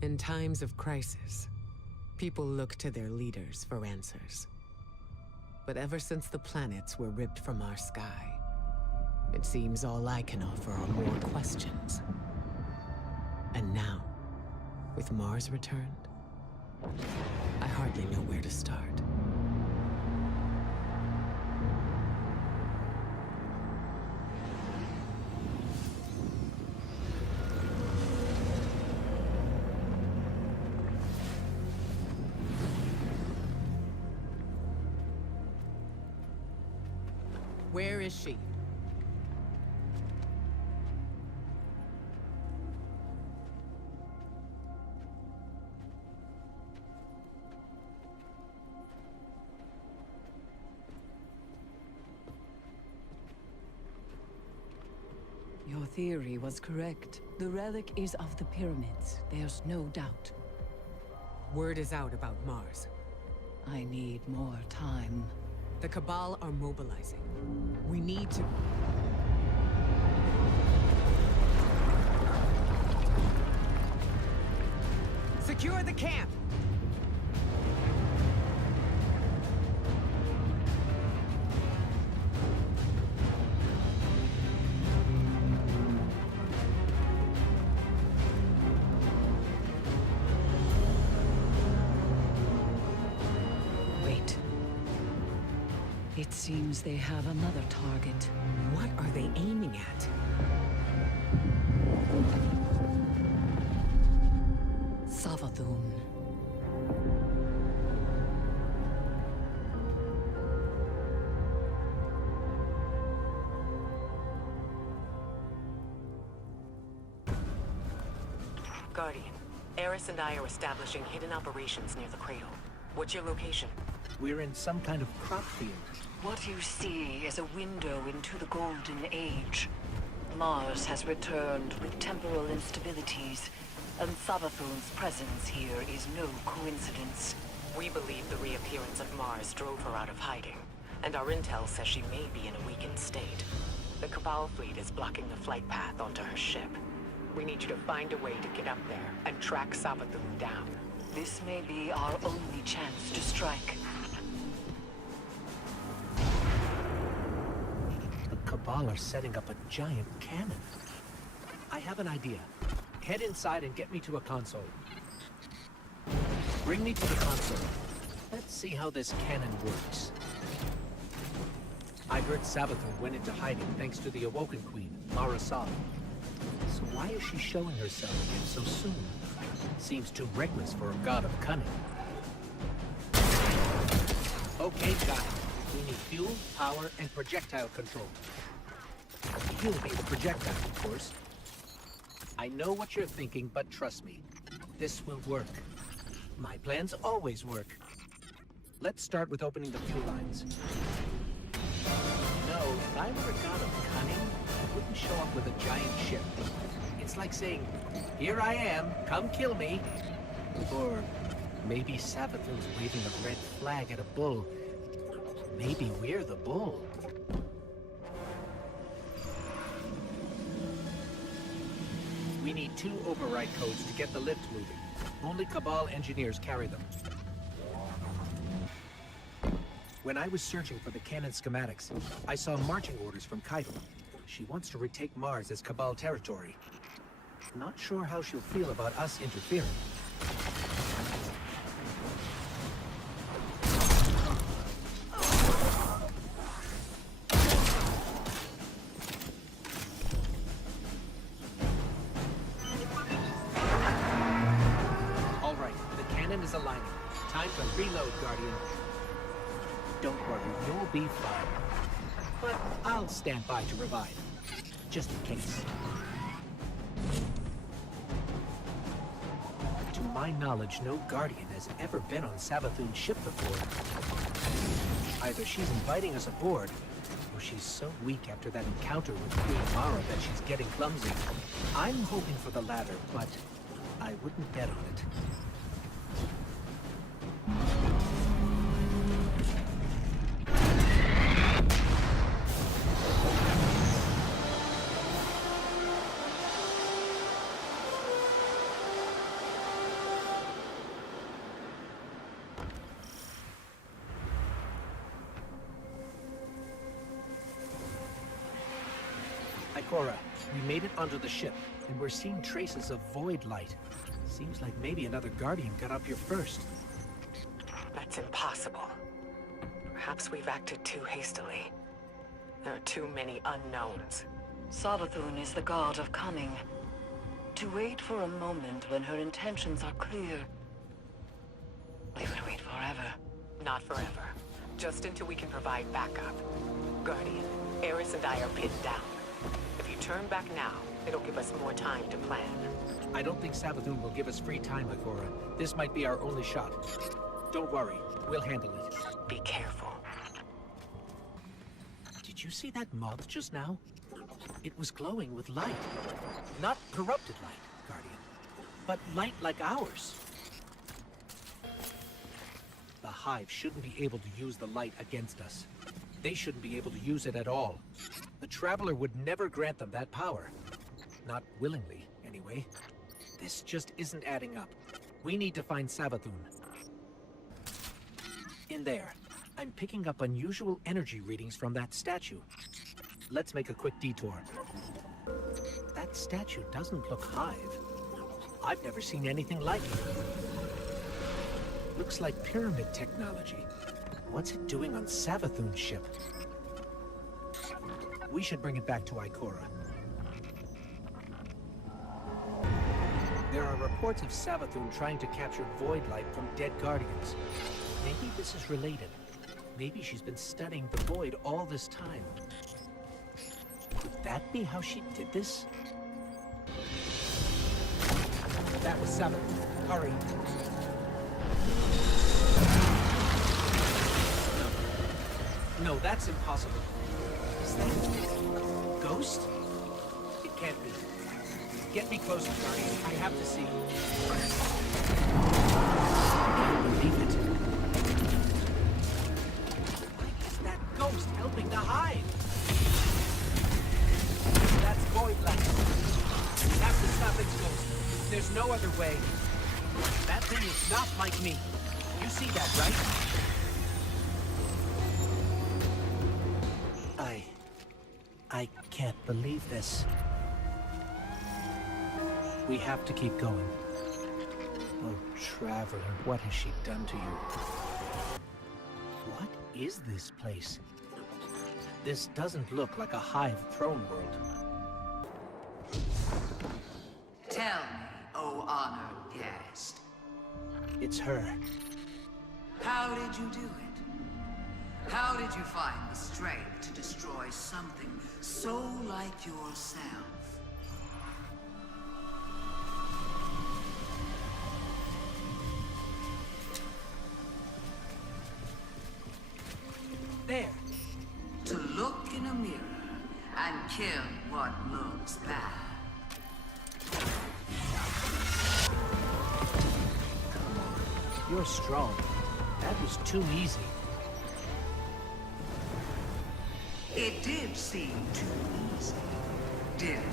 In times of crisis, people look to their leaders for answers. But ever since the planets were ripped from our sky, it seems all I can offer are more questions. And now, with Mars returned, I hardly know where to start. Where is she? Your theory was correct. The relic is of the pyramids. There's no doubt. Word is out about Mars. I need more time. The Cabal are mobilizing. We need to... Secure the camp! It seems they have another target. What are they aiming at? Savathun. Guardian, Eris and I are establishing hidden operations near the cradle. What's your location? We're in some kind of crop field. What you see is a window into the Golden Age. Mars has returned with temporal instabilities, and Savathun's presence here is no coincidence. We believe the reappearance of Mars drove her out of hiding, and our intel says she may be in a weakened state. The Cabal fleet is blocking the flight path onto her ship. We need you to find a way to get up there and track Savathun down. This may be our only chance to strike. The Cabal are setting up a giant cannon. I have an idea. Head inside and get me to a console. Bring me to the console. Let's see how this cannon works. I heard Savathun went into hiding thanks to the Awoken Queen, Mara Sa. So why is she showing herself again so soon? Seems too reckless for a god of cunning. Okay, got it. We need fuel, power, and projectile control. You'll be the projectile, of course. I know what you're thinking, but trust me. This will work. My plans always work. Let's start with opening the fuel lines. No, if I were a god of cunning, I wouldn't show up with a giant ship. It's like saying, here I am, come kill me. Or maybe Savathun's waving a red flag at a bull. Maybe we're the bull. We need 2 override codes to get the lift moving. Only Cabal engineers carry them. When I was searching for the cannon schematics, I saw marching orders from Kaido. She wants to retake Mars as Cabal territory. Not sure how she'll feel about us interfering. All right, the cannon is aligning. Time to reload, Guardian. Don't worry, you'll be fine. But I'll stand by to revive, just in case. To my knowledge, no Guardian has ever been on Savathun's ship before. Either she's inviting us aboard, or she's so weak after that encounter with Queen Mara that she's getting clumsy. I'm hoping for the latter, but I wouldn't bet on it. Ikora, we made it onto the ship, and we're seeing traces of void light. Seems like maybe another Guardian got up here first. That's impossible. Perhaps we've acted too hastily. There are too many unknowns. Savathun is the god of cunning. To wait for a moment when her intentions are clear, we would wait forever. Not forever. Just until we can provide backup. Guardian, Eris and I are pinned down. If you turn back now, it'll give us more time to plan. I don't think Savathun will give us free time, Ikora. This might be our only shot. Don't worry, we'll handle it. Be careful. Did you see that moth just now? It was glowing with light. Not corrupted light, Guardian, but light like ours. The Hive shouldn't be able to use the light against us. They shouldn't be able to use it at all. The Traveler would never grant them that power. Not willingly, anyway. This just isn't adding up. We need to find Savathun. In there, I'm picking up unusual energy readings from that statue. Let's make a quick detour. That statue doesn't look Hive. I've never seen anything like it. Looks like pyramid technology. What's it doing on Savathun's ship? We should bring it back to Ikora. There are reports of Savathun trying to capture void light from dead Guardians. Maybe this is related. Maybe she's been studying the void all this time. Could that be how she did this? That was Savathun. Hurry. No, that's impossible. Is that a ghost? It can't be. Get me closer, Guardian. I have to see. I can't believe it. Why is that ghost helping the Hive? That's void light. We have to stop its ghost. There's no other way. That thing is not like me. You see that, right? I can't believe this. We have to keep going. Oh, Traveler, what has she done to you? What is this place? This doesn't look like a Hive throne world. Tell me, O honored guest. It's her. How did you do it? How did you find the strength to destroy something so like yourself? There. To look in a mirror and kill what looks bad. You're strong. That was too easy. It did seem too easy, didn't it?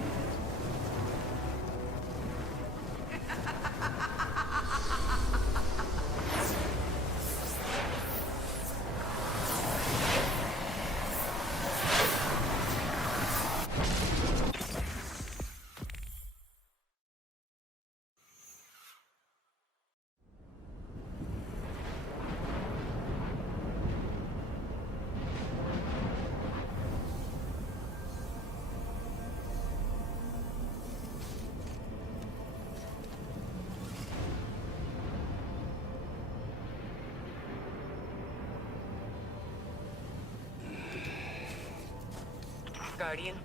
Guardian?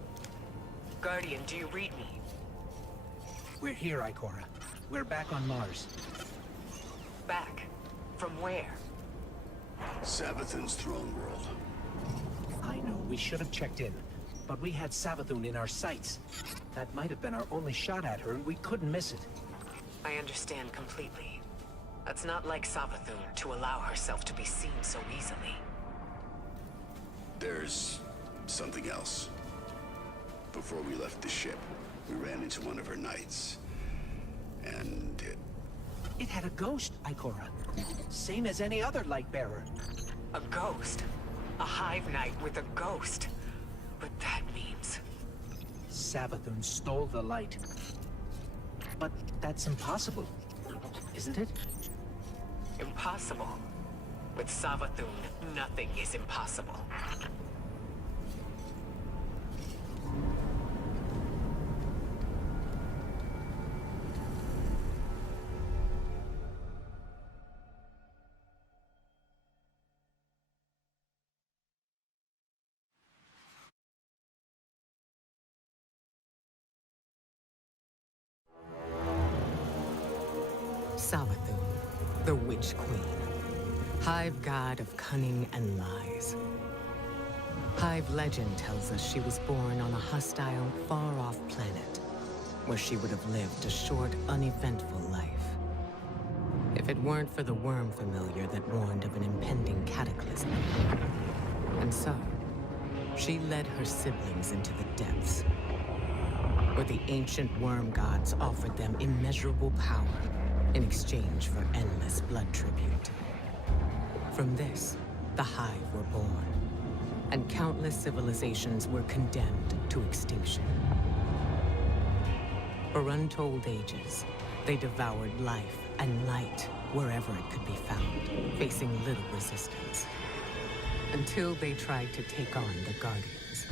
Guardian, do you read me? We're here, Ikora. We're back on Mars. Back? From where? Savathun's throne world. I know, we should have checked in. But we had Savathun in our sights. That might have been our only shot at her, and we couldn't miss it. I understand completely. It's not like Savathun to allow herself to be seen so easily. There's something else. Before we left the ship, we ran into one of her knights. And It had a ghost, Ikora. Same as any other light bearer. A ghost? A Hive Knight with a ghost? But that means... Savathun stole the light. But that's impossible, isn't it? Impossible. With Savathun, nothing is impossible. Savathun, the Witch Queen. Hive god of cunning and lies. Hive legend tells us she was born on a hostile, far-off planet, where she would have lived a short, uneventful life. If it weren't for the worm familiar that warned of an impending cataclysm. And so, she led her siblings into the depths, where the ancient worm gods offered them immeasurable power in exchange for endless blood tribute. From this, the Hive were born, and countless civilizations were condemned to extinction. For untold ages, they devoured life and light wherever it could be found, facing little resistance. Until they tried to take on the Guardians.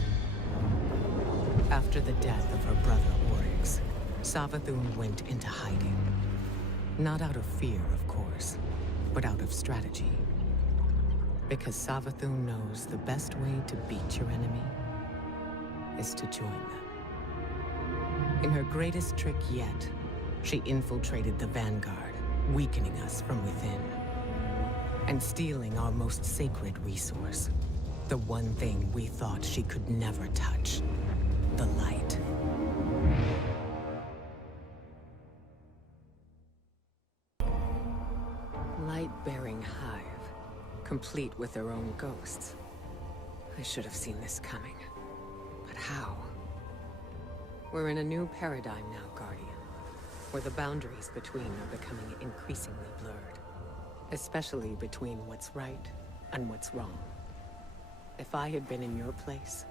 After the death of her brother Oryx, Savathun went into hiding. Not out of fear, of course, but out of strategy. Because Savathun knows the best way to beat your enemy is to join them. In her greatest trick yet, she infiltrated the Vanguard, weakening us from within. And stealing our most sacred resource. The one thing we thought she could never touch. The light. Light-bearing Hive, complete with their own ghosts. I should have seen this coming. But how? We're in a new paradigm now, Guardian, where the boundaries between are becoming increasingly blurred. Especially between what's right and what's wrong. If I had been in your place,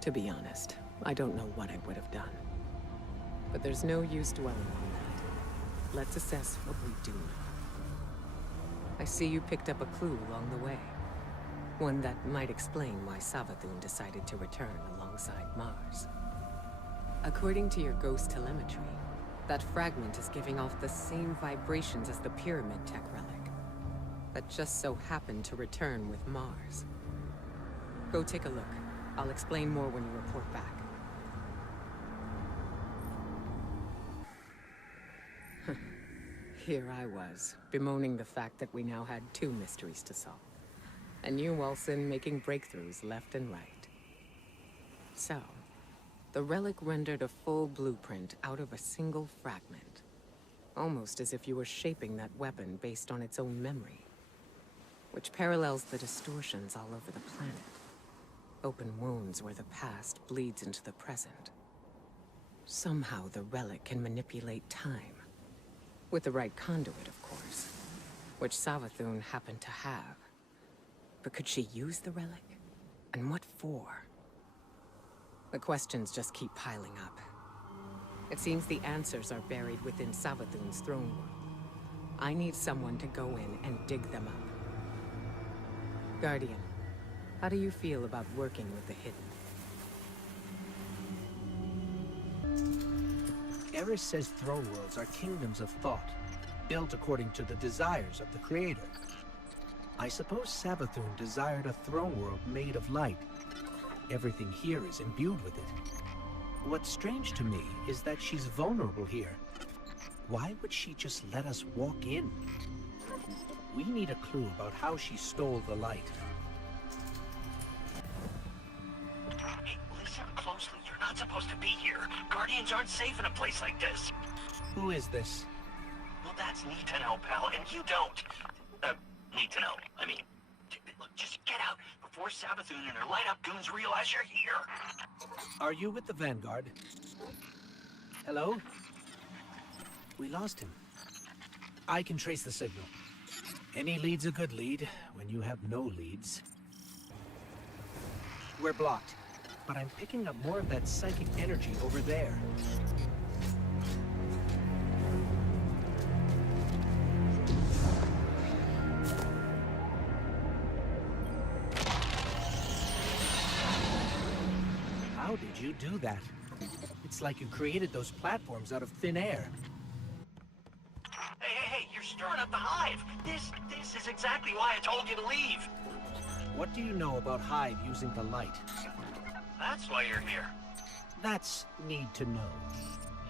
to be honest, I don't know what I would have done. But there's no use dwelling on that. Let's assess what we do know. I see you picked up a clue along the way. One that might explain why Savathun decided to return alongside Mars. According to your ghost telemetry, that fragment is giving off the same vibrations as the Pyramid Tech relic. That just so happened to return with Mars. Go take a look. I'll explain more when you report back. Here I was, bemoaning the fact that we now had 2 mysteries to solve. And you, Wilson, making breakthroughs left and right. So, the relic rendered a full blueprint out of a single fragment. Almost as if you were shaping that weapon based on its own memory. Which parallels the distortions all over the planet. Open wounds where the past bleeds into the present. Somehow the relic can manipulate time. With the right conduit, of course. Which Savathun happened to have. But could she use the relic? And what for? The questions just keep piling up. It seems the answers are buried within Savathun's throne world. I need someone to go in and dig them up. Guardian, how do you feel about working with the Hidden? Eris says throne worlds are kingdoms of thought, built according to the desires of the Creator. I suppose Savathun desired a throne world made of light. Everything here is imbued with it. What's strange to me is that she's vulnerable here. Why would she just let us walk in? We need a clue about how she stole the light. Hey, listen closely. You're not supposed to be here. Guardians aren't safe in a place like this. Who is this? Well, that's neat to know, pal, and you don't. Need to know. I mean, look, just get out before Savathun and her light-up goons realize you're here. Are you with the Vanguard? Hello? We lost him. I can trace the signal. Any lead's a good lead when you have no leads. We're blocked. but I'm picking up more of that psychic energy over there. How did you do that? It's like you created those platforms out of thin air. Hey, you're stirring up the hive. This is exactly why I told you to leave. What do you know about Hive using the light? That's why you're here. That's need to know.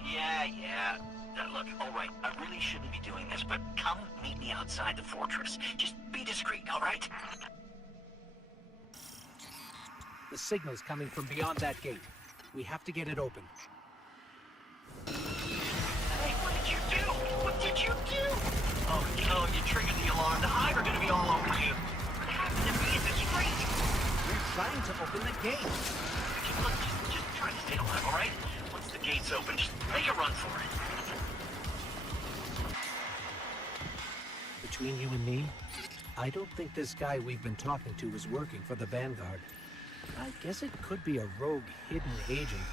Yeah. Look, all right, I really shouldn't be doing this, but come meet me outside the fortress. Just be discreet, all right? The signal's coming from beyond that gate. We have to get it open. Hey, what did you do? What did you do? Oh, no, you triggered the alarm. The hive are gonna be all over you. What happened to me in the street? We're trying to open the gate. Look, just try to stay alive, all right? Once the gate's open, just make a run for it. Between you and me, I don't think this guy we've been talking to is working for the Vanguard. I guess it could be a rogue hidden agent,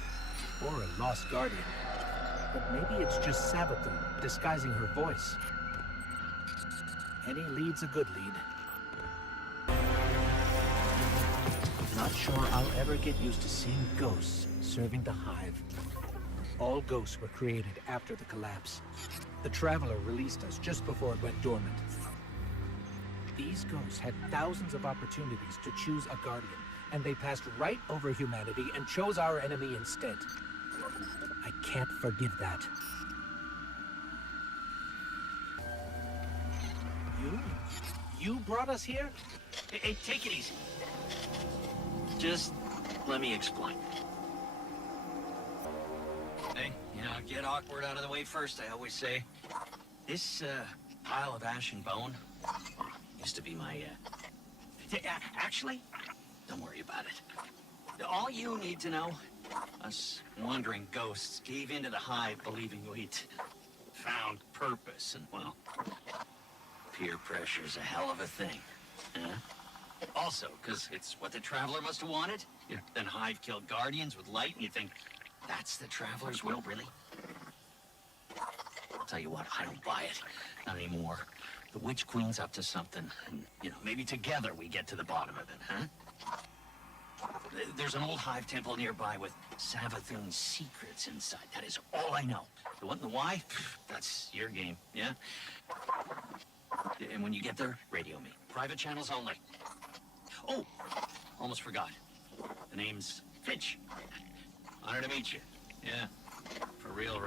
or a lost guardian. But maybe it's just Savathun disguising her voice. Any lead's a good lead. Not sure I'll ever get used to seeing ghosts serving the Hive. All ghosts were created after the collapse. The Traveler released us just before it went dormant. These ghosts had thousands of opportunities to choose a guardian, and they passed right over humanity and chose our enemy instead. I can't forgive that. You brought us here? Hey, take it easy. Just let me explain. Hey, get awkward out of the way first, I always say. This, pile of ash and bone used to be my, actually, don't worry about it. All you need to know, us wandering ghosts gave into the hive believing we'd found purpose, and, well, peer pressure's a hell of a thing. Also, because it's what the Traveler must have wanted. Then Hive killed Guardians with light, and you think, that's the Traveler's will, really? I'll tell you what, I don't buy it. Not anymore. The Witch Queen's up to something, and, maybe together we get to the bottom of it, huh? There's an old Hive temple nearby with Savathun's secrets inside. That is all I know. The what and the why? That's your game, yeah? And when you get there, radio me. Private channels only. Oh, almost forgot. The name's Finch. Honor to meet you. Yeah, for real.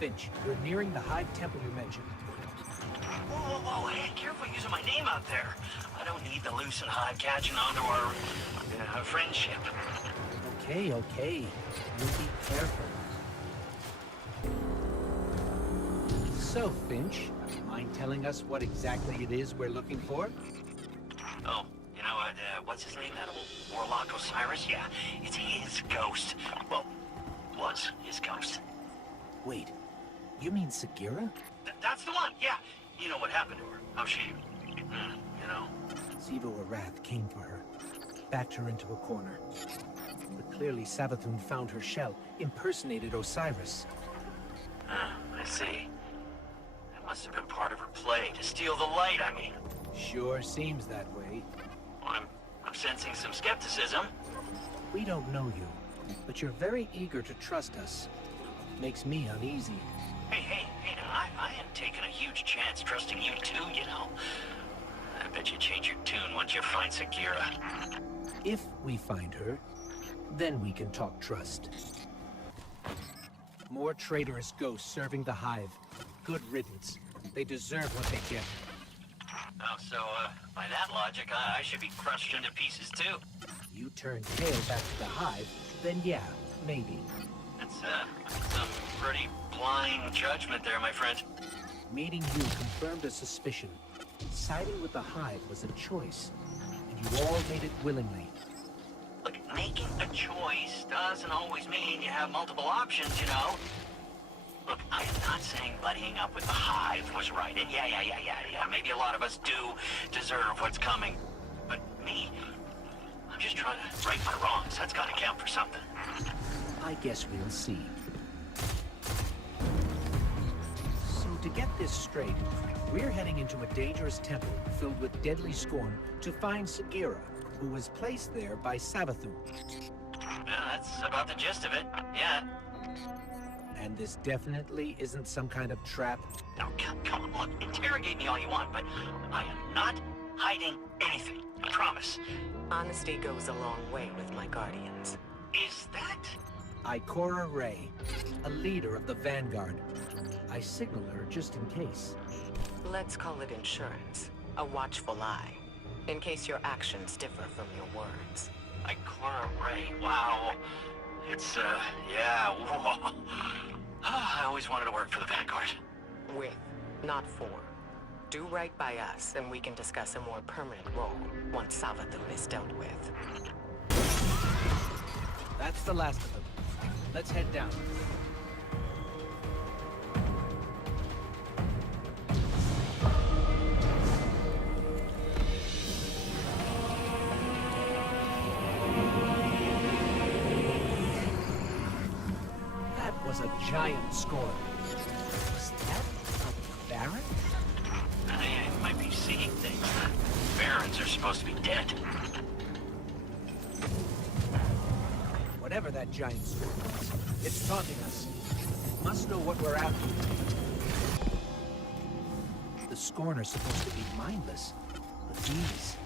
Finch, we're nearing the Hive temple you mentioned. Whoa, hey, careful using my name out there. I don't need the loose and Hive catching on to our friendship. Okay. You be careful. So, Finch, mind telling us what exactly it is we're looking for? Oh, what's his name? That old Warlock Osiris? Yeah, it's his ghost. Well, was his ghost. Wait, you mean Sagira? That's the one, yeah. You know what happened to her. How she, Siva Arath came for her, backed her into a corner. But clearly Savathun found her shell, impersonated Osiris. I see. That must have been part of her play, to steal the light, I mean. Sure seems that way. I'm sensing some skepticism. We don't know you, but you're very eager to trust us. Makes me uneasy. Hey, now, I am taking a huge chance trusting you too, I bet you change your tune once you find Sagira. If we find her, then we can talk trust. More traitorous ghosts serving the Hive. Good riddance. They deserve what they get. Oh, so, by that logic, I should be crushed into pieces too. You turn tail back to the Hive, then yeah, maybe. That's, some pretty blind judgment there, my friend. Meeting you confirmed a suspicion. Siding with the Hive was a choice, and you all made it willingly. Look, making a choice doesn't always mean you have multiple options, Look, I am not saying buddying up with the Hive was right, and yeah, maybe a lot of us do deserve what's coming. But me, I'm just trying to right my wrongs. That's gotta count for something. I guess we'll see. So to get this straight, we're heading into a dangerous temple filled with deadly scorn to find Sagira, who was placed there by Savathun. Yeah, that's about the gist of it. Yeah. And this definitely isn't some kind of trap. Now, come on, look, interrogate me all you want, but I am not hiding anything. I promise. Honesty goes a long way with my guardians. Is that? Ikora Ray, a leader of the Vanguard. I signal her just in case. Let's call it insurance. A watchful eye. In case your actions differ from your words. Ikora Ray, wow. It's, yeah, whoa. I always wanted to work for the Vanguard. With, not for. Do right by us, and we can discuss a more permanent role once Savathun is dealt with. That's the last of them. Let's head down. That was a giant score. Was that a Baron? I might be seeing things. Barons are supposed to be dead. Whatever that giant score was, it's taunting us. It must know what we're after. The Scorn are supposed to be mindless. But these,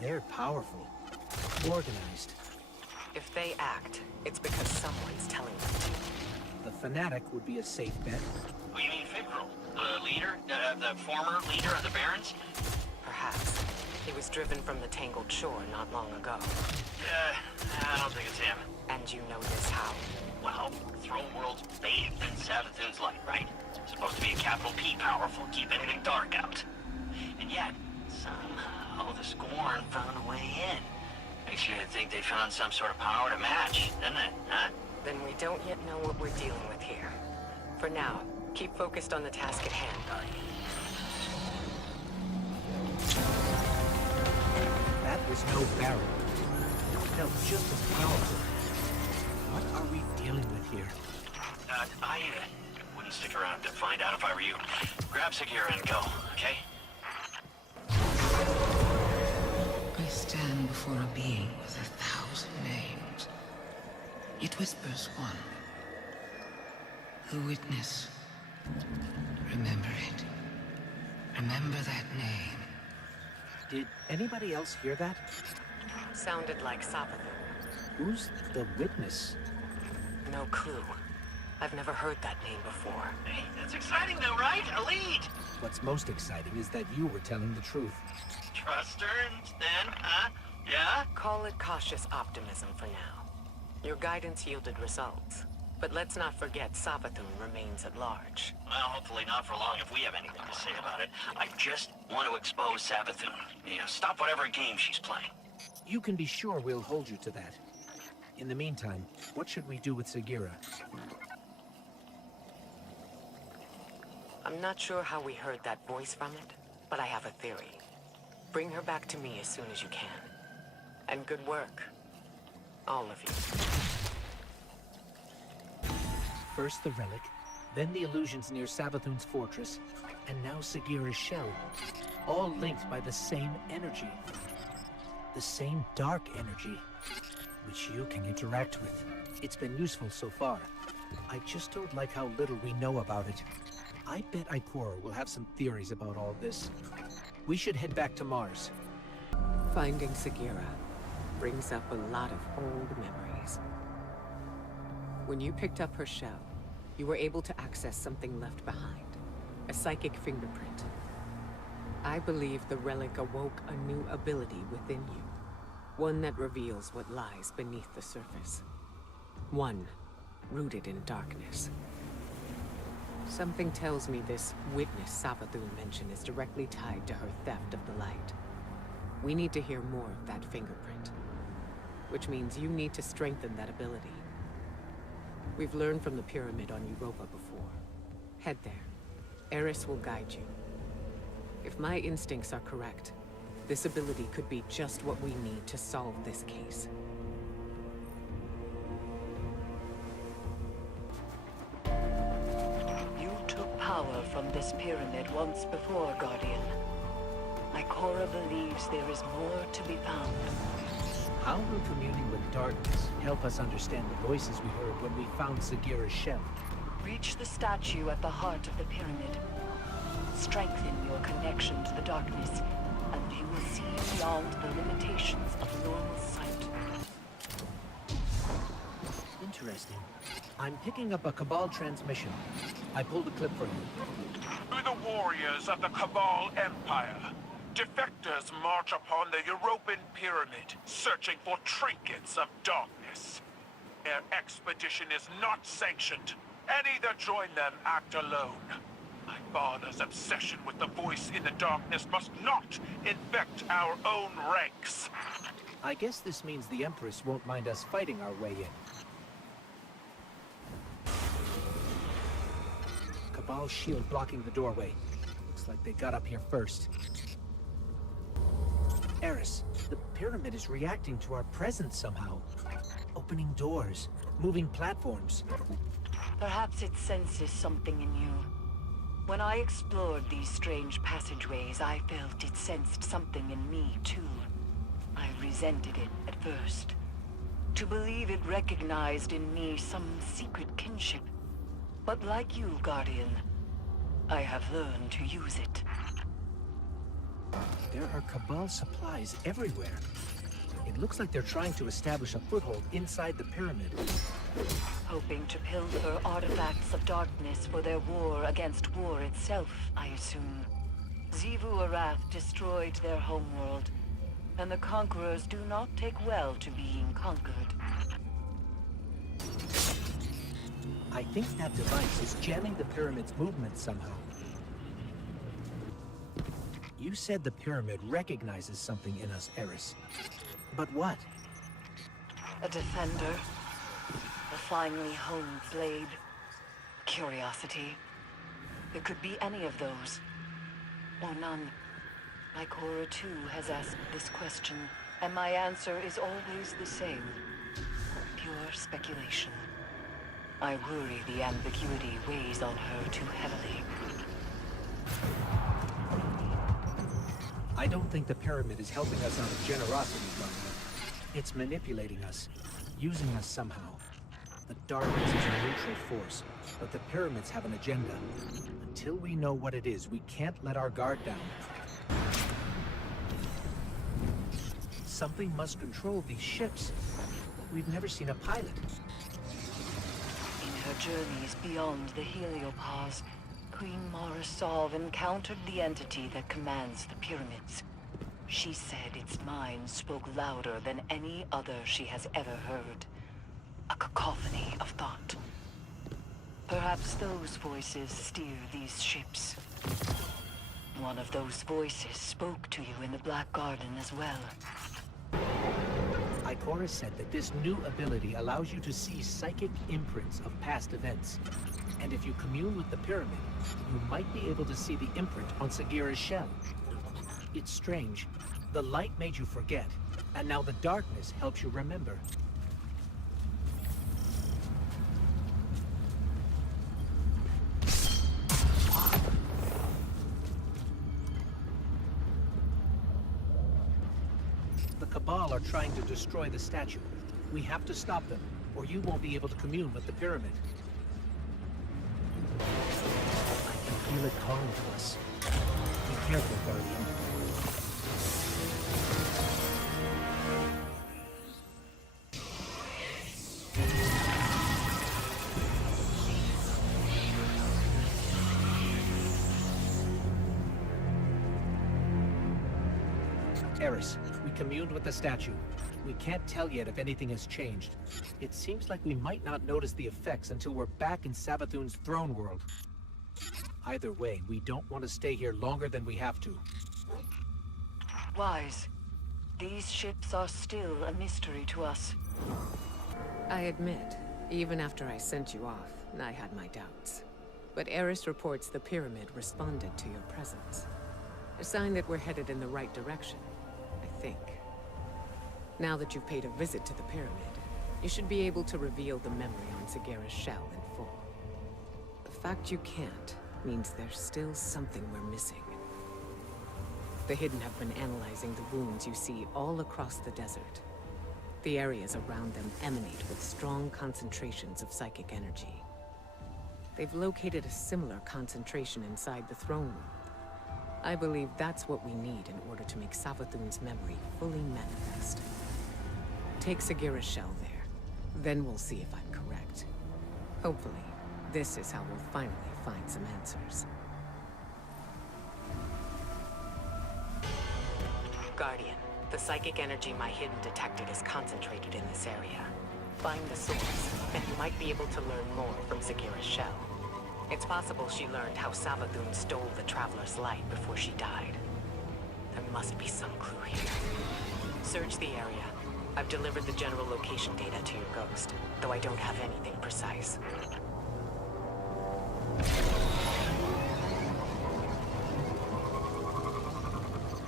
they're powerful, organized. If they act, it's because someone's telling them to. The Fanatic would be a safe bet. What do you mean, Fikrul? The leader? The former leader of the Barons? Perhaps. He was driven from the Tangled Shore not long ago. I don't think it's him. And you know this how? Well, Throne World's bathed in Savathun's light, right? Supposed to be a capital P powerful, keep anything dark out. And yet, somehow the Scorn found a way in. Makes you think they found some sort of power to match, doesn't it, huh? Then we don't yet know what we're dealing with here. For now, keep focused on the task at hand, Guardian. That was no Baron. It felt just as powerful. What are we dealing with here? I wouldn't stick around to find out if I were you. Grab Sagira and go, okay? I stand before a being with 1,000 names. It whispers one. The witness. Remember it. Remember that name. Did anybody else hear that? Sounded like Savathun. Who's the witness? No clue. I've never heard that name before. Hey, that's exciting though, right? A lead! What's most exciting is that you were telling the truth. Trust her, then, huh? Yeah? Call it cautious optimism for now. Your guidance yielded results. But let's not forget Savathun remains at large. Well, hopefully not for long if we have anything to say about it. I just want to expose Savathun. You know, stop whatever game she's playing. You can be sure we'll hold you to that. In the meantime, what should we do with Sagira? I'm not sure how we heard that voice from it, but I have a theory. Bring her back to me as soon as you can. And good work. All of you. First the relic, then the illusions near Savathun's fortress, and now Sagira's shell. All linked by the same energy. The same dark energy, which you can interact with. It's been useful so far. I just don't like how little we know about it. I bet Ikora will have some theories about all this. We should head back to Mars. Finding Sagira brings up a lot of old memories. When you picked up her shell, you were able to access something left behind. A psychic fingerprint. I believe the relic awoke a new ability within you. One that reveals what lies beneath the surface. One rooted in darkness. Something tells me this witness Savathun mentioned is directly tied to her theft of the light. We need to hear more of that fingerprint. Which means you need to strengthen that ability. We've learned from the pyramid on Europa before. Head there. Eris will guide you. If my instincts are correct, This ability could be just what we need to solve this case. You took power from this pyramid once before, Guardian. Ikora believes there is more to be found. How will communing with darkness help us understand the voices we heard when we found Sagira's shell? Reach the statue at the heart of the pyramid. Strengthen your connection to the darkness, and you will see beyond the limitations of normal sight. Interesting. I'm picking up a Cabal transmission. I pulled a clip for you. To the warriors of the Cabal Empire, defectors march upon the European pyramid, searching for trinkets of darkness. Their expedition is not sanctioned. Any that join them act alone. My father's obsession with the voice in the darkness must not infect our own ranks. I guess this means the Empress won't mind us fighting our way in. Cabal shield blocking the doorway. Looks like they got up here first. Eris, the pyramid is reacting to our presence somehow. Opening doors, moving platforms. Perhaps it senses something in you. When I explored these strange passageways, I felt it sensed something in me, too. I resented it at first. To believe it recognized in me some secret kinship. But like you, Guardian, I have learned to use it. There are Cabal supplies everywhere. It looks like they're trying to establish a foothold inside the pyramid. Hoping to pilfer artifacts of darkness for their war against war itself, I assume. Xivu Arath destroyed their homeworld, and the conquerors do not take well to being conquered. I think that device is jamming the pyramid's movement somehow. You said the pyramid recognizes something in us, Eris. But what? A defender. A finely honed blade. Curiosity. It could be any of those. Or none. Ikora too has asked this question, and my answer is always the same. Pure speculation. I worry the ambiguity weighs on her too heavily. I don't think the pyramid is helping us out of generosity, Bungie. It's manipulating us, using us somehow. The darkness is a neutral force, but the pyramids have an agenda. Until we know what it is, we can't let our guard down. Something must control these ships. We've never seen a pilot. In her journeys beyond the heliopause, Queen Mara Solve encountered the entity that commands the pyramids. She said its mind spoke louder than any other she has ever heard. A cacophony of thought. Perhaps those voices steer these ships. One of those voices spoke to you in the Black Garden as well. Ikora said that this new ability allows you to see psychic imprints of past events. And if you commune with the pyramid, you might be able to see the imprint on Sagira's shell. It's strange. The light made you forget, and now the darkness helps you remember. The Cabal are trying to destroy the statue. We have to stop them, or you won't be able to commune with the pyramid. I can feel it calling to us. Be careful, Guardian. Eris, we communed with the statue. We can't tell yet if anything has changed. It seems like we might not notice the effects until we're back in Savathun's throne world. Either way, we don't want to stay here longer than we have to. Wise. These ships are still a mystery to us. I admit, even after I sent you off, I had my doubts. But Eris reports the pyramid responded to your presence. A sign that we're headed in the right direction. think. Now that you've paid a visit to the pyramid, you should be able to reveal the memory on Sagira's shell in full. The fact you can't means there's still something we're missing. The Hidden have been analyzing the wounds you see all across the desert. The areas around them emanate with strong concentrations of psychic energy. They've located a similar concentration inside the throne world. I believe that's what we need in order to make Savathun's memory fully manifest. Take Sagira's shell there. Then we'll see if I'm correct. Hopefully, this is how we'll finally find some answers. Guardian, the psychic energy my Hidden detected is concentrated in this area. Find the source, and you might be able to learn more from Sagira's shell. It's possible she learned how Savathun stole the Traveler's light before she died. There must be some clue here. Search the area. I've delivered the general location data to your ghost, though I don't have anything precise.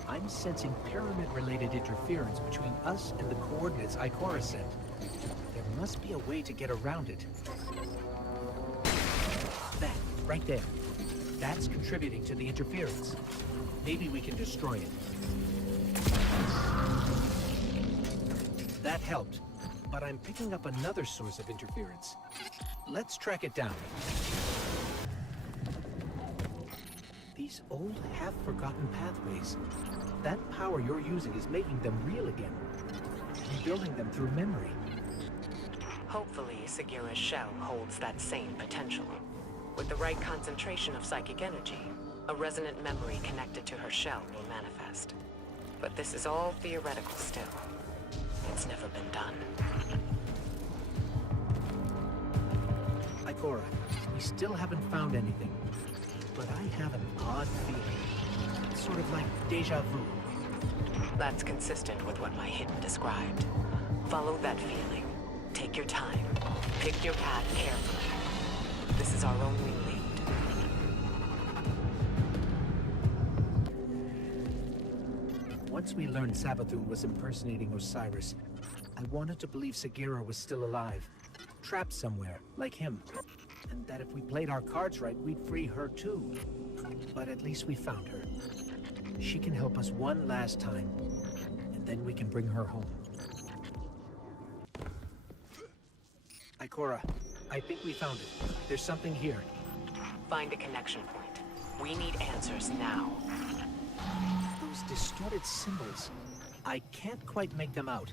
I'm sensing pyramid-related interference between us and the coordinates Ikora sent. There must be a way to get around it. That, right there. That's contributing to the interference. Maybe we can destroy it. That helped, but I'm picking up another source of interference. Let's track it down. These old, half-forgotten pathways. That power you're using is making them real again. Rebuilding them through memory. Hopefully, Sagira's shell holds that same potential. With the right concentration of psychic energy, a resonant memory connected to her shell will manifest. But this is all theoretical still. It's never been done. Ikora, we still haven't found anything. But I have an odd feeling. It's sort of like deja vu. That's consistent with what my Hidden described. Follow that feeling. Take your time. Pick your path carefully. This is our only lead. Once we learned Savathun was impersonating Osiris, I wanted to believe Sagira was still alive. Trapped somewhere, like him. And that if we played our cards right, we'd free her too. But at least we found her. She can help us one last time, and then we can bring her home. Ikora, I think we found it. There's something here. Find a connection point. We need answers now. Those distorted symbols. I can't quite make them out.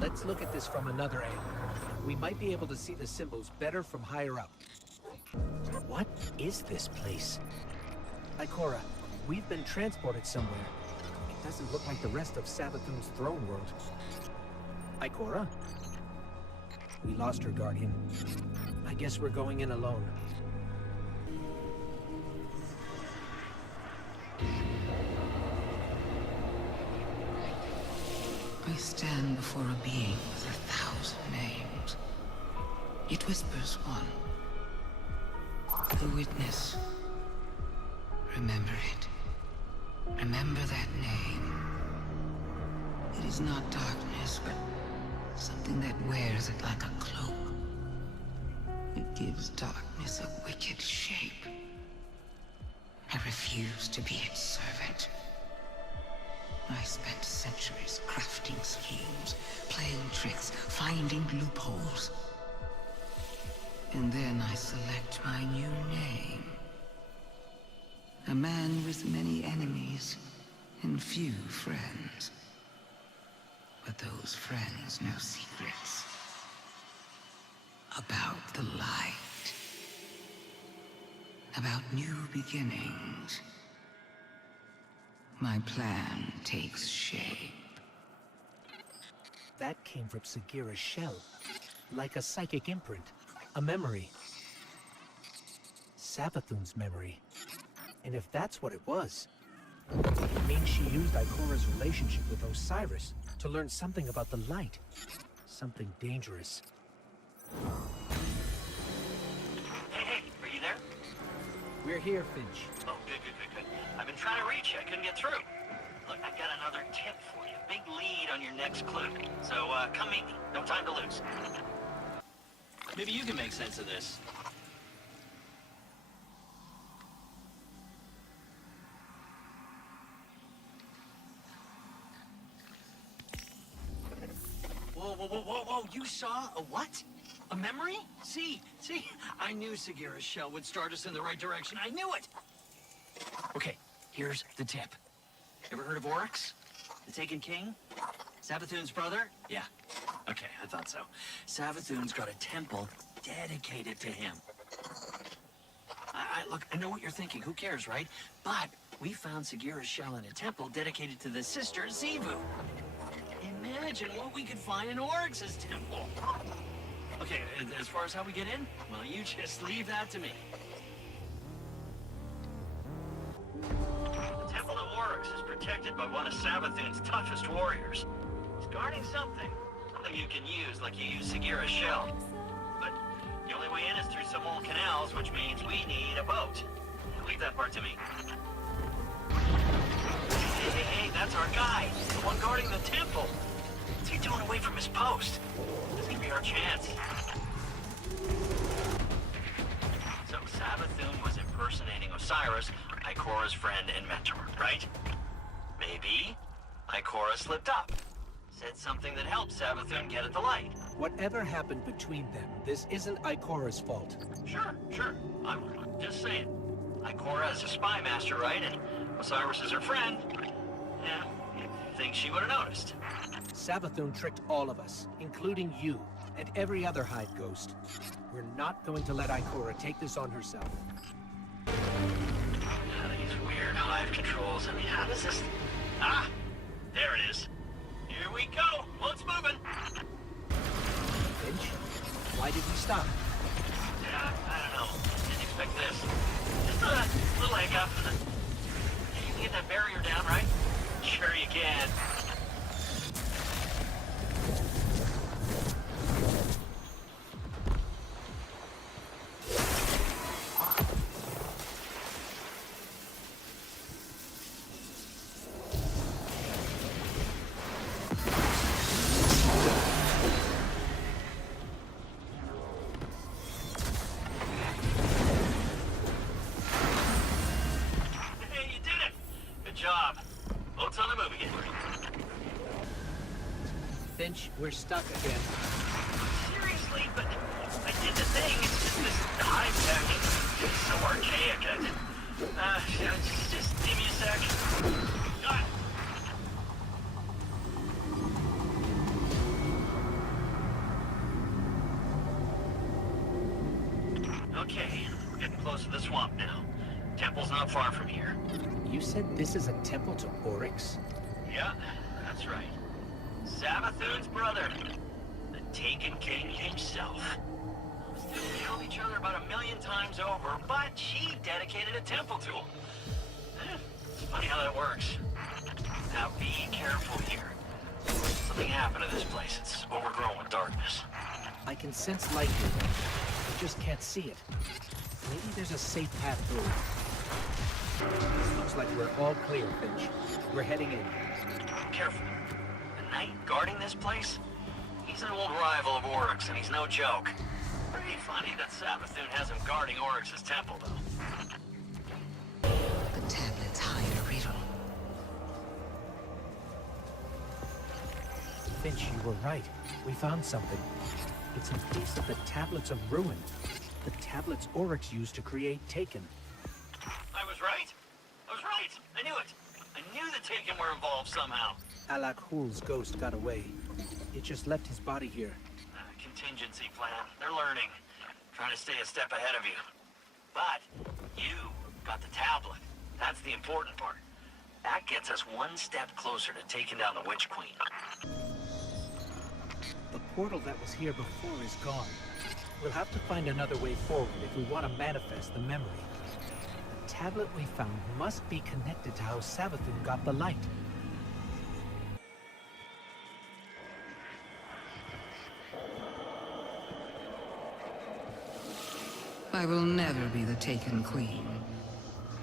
Let's look at this from another angle. We might be able to see the symbols better from higher up. What is this place? Ikora, we've been transported somewhere. It doesn't look like the rest of Savathun's throne world. Ikora? We lost her, Guardian. I guess we're going in alone. I stand before a being with 1,000 names. It whispers one. The witness. Remember it. Remember that name. It is not darkness, but something that wears it like a cloak. It gives darkness a wicked shape. I refuse to be its servant. I spent centuries crafting schemes, playing tricks, finding loopholes. And then I select my new name. A man with many enemies and few friends. But those friends know secrets. About the light. About new beginnings. My plan takes shape. That came from Sagira's shell. Like a psychic imprint. A memory. Savathun's memory. And if that's what it was, it means she used Ikora's relationship with Osiris to learn something about the light. Something dangerous. Hey, are you there? We're here, Finch. Oh, good. I've been trying to reach you. I couldn't get through. Look, I've got another tip for you. Big lead on your next clue. So, come meet me. No time to lose. Maybe you can make sense of this. Whoa, you saw a what? A memory? See, I knew Sagira's shell would start us in the right direction. I knew it! Okay, here's the tip. Ever heard of Oryx? The Taken King? Savathun's brother? Yeah. Okay, I thought so. Savathun's got a temple dedicated to him. Look, I know what you're thinking. Who cares, right? But we found Sagira's shell in a temple dedicated to the sister Zivu. Imagine what we could find in Oryx's temple. Okay, as far as how we get in, well, you just leave that to me. The Temple of Oryx is protected by one of Savathun's toughest warriors. He's guarding something you can use like you use Sagira's shell. But the only way in is through some old canals, which means we need a boat. Leave that part to me. Hey, that's our guy. The one guarding the temple. What's he doing away from his post? This could be our chance. So Savathun was impersonating Osiris, Ikora's friend and mentor, right? Maybe Ikora slipped up. Said something that helped Savathun get at the light. Whatever happened between them, this isn't Ikora's fault. Sure. I'm just saying. Ikora is a spy master, right? And Osiris is her friend. Yeah, you'd think she would have noticed. Savathun tricked all of us, including you, and every other Hive Ghost. We're not going to let Ikora take this on herself. These weird Hive controls. I mean, how does this... Ah! There it is. Here we go! Boat's moving! Finch, why did we stop? Yeah, I don't know. Didn't expect this. Just a little hiccup. You can get that barrier down, right? Sure you can. Finch, we're stuck again. Seriously, but I did the thing. It's just this hive technique. It's so archaic. Just give me a sec. Okay, we're getting close to the swamp now. Temple's not far from here. You said this is a temple to Oryx? Yeah, that's right. Savathun's brother, the Taken King himself. They killed each other about 1,000,000 times over, but she dedicated a temple to him. It's funny how that works. Now be careful here. Something happened to this place. It's overgrown with darkness. I can sense light here, though. I just can't see it. Maybe there's a safe path through. Looks like we're all clear, Finch. We're heading in. Careful. The knight guarding this place? He's an old rival of Oryx, and he's no joke. Pretty funny that Savathun has him guarding Oryx's temple, though. The tablets hide a riddle. Finch, you were right. We found something. It's a piece of the Tablets of Ruin. The tablets Oryx used to create Taken. I was right. I knew it. I knew the Taken were involved somehow. Alak Hul's ghost got away. It just left his body here. Contingency plan. They're learning. Trying to stay a step ahead of you. But you got the tablet. That's the important part. That gets us one step closer to taking down the Witch Queen. The portal that was here before is gone. We'll have to find another way forward if we want to manifest the memory. The tablet we found must be connected to how Savathun got the light. I will never be the Taken Queen.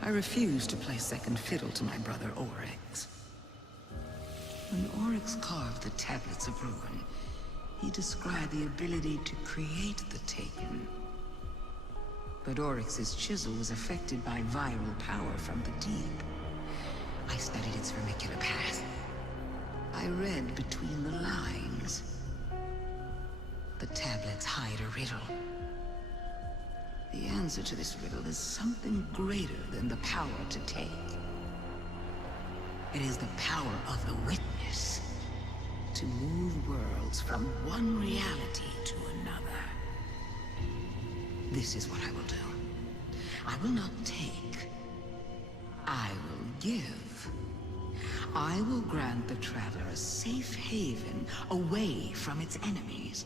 I refuse to play second fiddle to my brother Oryx. When Oryx carved the Tablets of Ruin, he described the ability to create the Taken. But Oryx's chisel was affected by viral power from the deep. I studied its vermicular path. I read between the lines. The tablets hide a riddle. The answer to this riddle is something greater than the power to take. It is the power of the witness to move worlds from one reality to another. This is what I will do. I will not take. I will give. I will grant the Traveler a safe haven away from its enemies.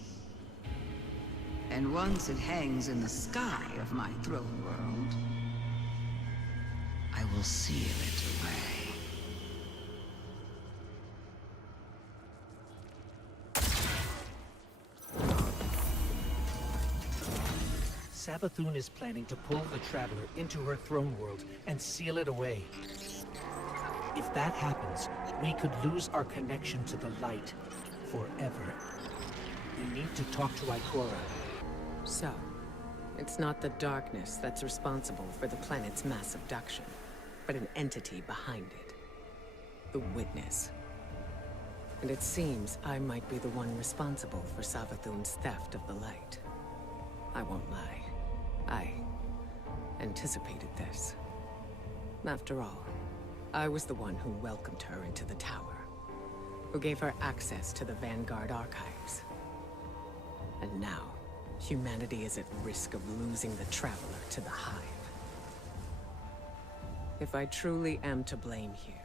And once it hangs in the sky of my throne world, I will seal it away. Savathun is planning to pull the Traveler into her throne world and seal it away. If that happens, we could lose our connection to the light forever. We need to talk to Ikora. So, it's not the darkness that's responsible for the planet's mass abduction, but an entity behind it. The Witness. And it seems I might be the one responsible for Savathun's theft of the light. I won't lie. I anticipated this. After all, I was the one who welcomed her into the tower, who gave her access to the Vanguard archives. And now, humanity is at risk of losing the Traveler to the Hive. If I truly am to blame here,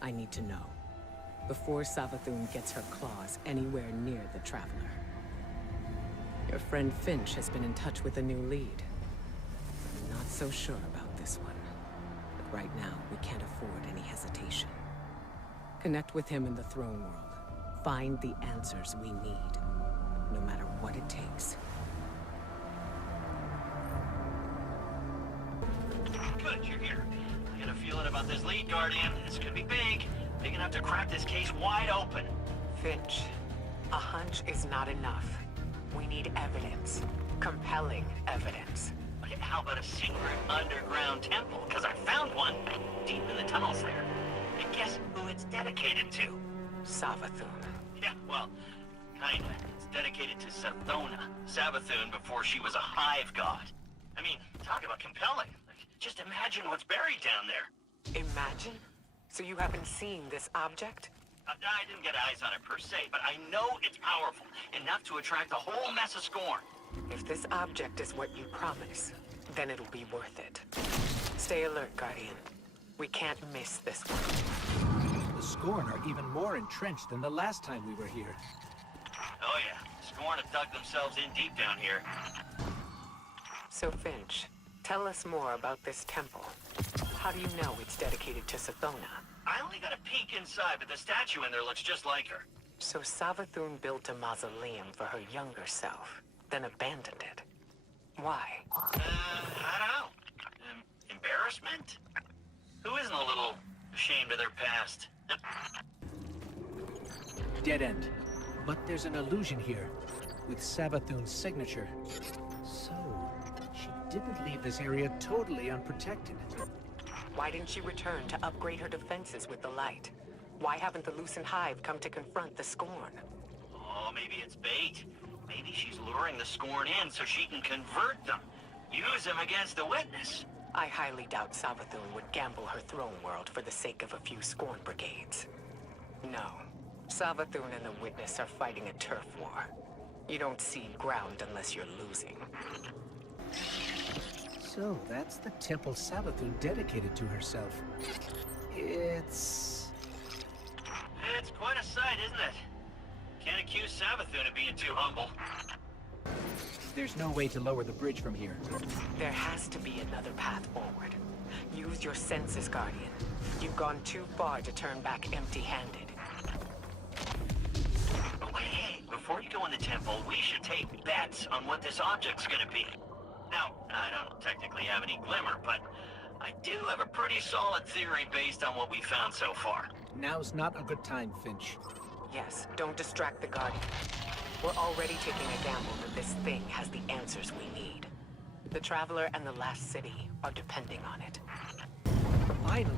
I need to know, before Savathun gets her claws anywhere near the Traveler. Your friend Finch has been in touch with a new lead. I'm not so sure about this one. But right now, we can't afford any hesitation. Connect with him in the throne world. Find the answers we need, no matter what it takes. Good, you're here. I got a feeling about this lead, Guardian. This could be big. Big enough to crack this case wide open. Finch, a hunch is not enough. We need evidence. Compelling evidence. Okay, how about a secret underground temple? Because I found one deep in the tunnels there. And guess who it's dedicated to? Savathun. Yeah, well, kinda. It's dedicated to Sathona, Savathun, before she was a hive god. I mean, talk about compelling. Just imagine what's buried down there. Imagine? So you haven't seen this object? I didn't get eyes on it per se, but I know it's powerful, enough to attract a whole mess of scorn. If this object is what you promise, then it'll be worth it. Stay alert, Guardian. We can't miss this one. The Scorn are even more entrenched than the last time we were here. Oh yeah, Scorn have dug themselves in deep down here. So Finch, tell us more about this temple. How do you know it's dedicated to Sathona? I only got a peek inside, but the statue in there looks just like her. So Savathun built a mausoleum for her younger self, then abandoned it. Why? I don't know. Embarrassment? Who isn't a little ashamed of their past? Dead end. But there's an illusion here, with Savathun's signature. So, she didn't leave this area totally unprotected. Why didn't she return to upgrade her defenses with the light? Why haven't the Lucent Hive come to confront the Scorn? Oh, maybe it's bait. Maybe she's luring the Scorn in so she can convert them. Use them against the Witness. I highly doubt Savathun would gamble her throne world for the sake of a few Scorn brigades. No. Savathun and the Witness are fighting a turf war. You don't cede ground unless you're losing. So, that's the temple Savathun dedicated to herself. It's quite a sight, isn't it? Can't accuse Savathun of being too humble. There's no way to lower the bridge from here. There has to be another path forward. Use your senses, Guardian. You've gone too far to turn back empty-handed. Okay, before you go in the temple, we should take bets on what this object's gonna be. Now, I don't technically have any glimmer, but I do have a pretty solid theory based on what we found so far. Now's not a good time, Finch. Yes, don't distract the Guardian. We're already taking a gamble that this thing has the answers we need. The Traveler and the Last City are depending on it. Finally.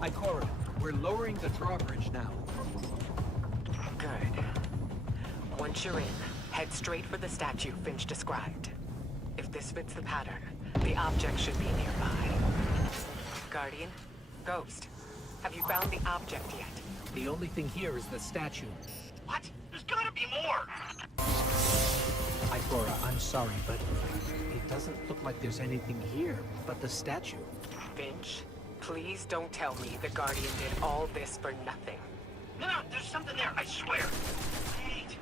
Ikora, we're lowering the drawbridge now. Good. Once you're in, head straight for the statue Finch described. If this fits the pattern, the object should be nearby. Guardian? Ghost? Have you found the object yet? The only thing here is the statue. What? There's gotta be more! Ikora, I'm sorry, but it doesn't look like there's anything here but the statue. Finch, please don't tell me the Guardian did all this for nothing. No, there's something there, I swear. Wait.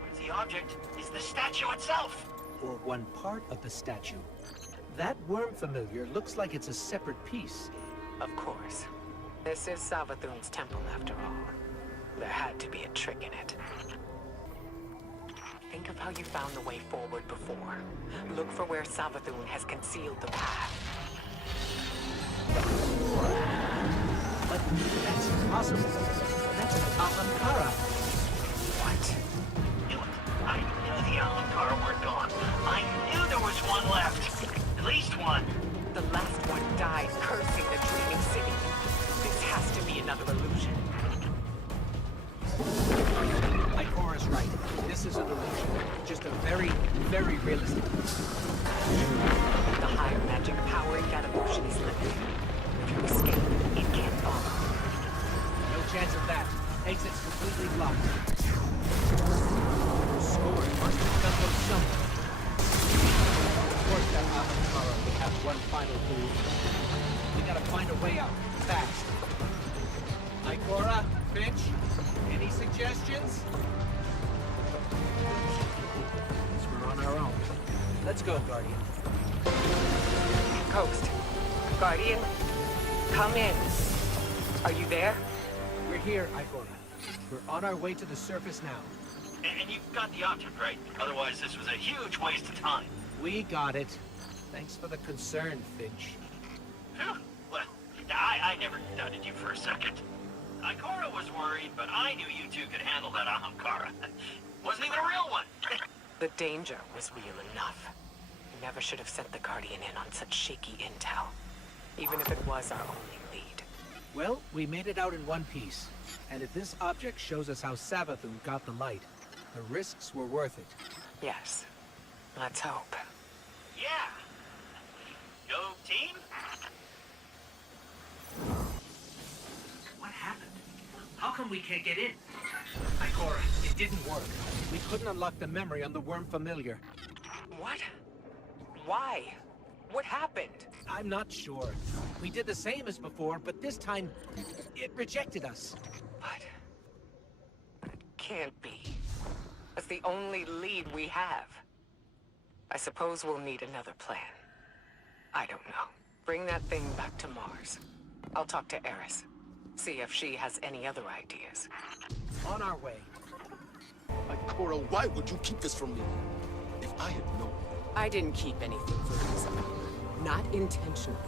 What is the object? Is the statue itself? Or one part of the statue. That worm familiar looks like it's a separate piece. Of course. This is Savathun's temple, after all. There had to be a trick in it. Think of how you found the way forward before. Look for where Savathun has concealed the path. But that's impossible. That's Ahamkara. What? Knew it. I knew the Ahamkara weren't gone. I knew there was one left. At least one. The last one died cursing the dreaming city. This has to be another illusion. Ikora's right. This is an illusion. Just a very, very realistic one. The higher magic powering that illusion is limited. If you escape, it can't follow. No chance of that. Exit's completely blocked. Score must have come from somewhere. Of course that Ahamkara would have one final move. We gotta find a way out. Fast. Ikora, Finch, any suggestions? Guess we're on our own. Let's go, Guardian. Coast. Guardian, come in. Are you there? We're here, Ikora. We're on our way to the surface now. And you've got the object, right? Otherwise, this was a huge waste of time. We got it. Thanks for the concern, Finch. Phew. Well, I never doubted you for a second. Ikora was worried, but I knew you two could handle that Ahamkara. Wasn't even a real one. The danger was real enough. We never should have sent the Guardian in on such shaky intel. Even if it was our only lead. Well, we made it out in one piece. And if this object shows us how Savathun got the light, the risks were worth it. Yes. Let's hope. Yeah. Go team. What happened? How come we can't get in? Ikora, it didn't work. We couldn't unlock the memory on the worm familiar. What? Why? What happened? I'm not sure. We did the same as before, but this time, it rejected us. But... it can't be. That's the only lead we have. I suppose we'll need another plan. I don't know. Bring that thing back to Mars. I'll talk to Eris. See if she has any other ideas. On our way. Ikora, why would you keep this from me? If I had known... I didn't keep anything for Isabel. Not intentionally.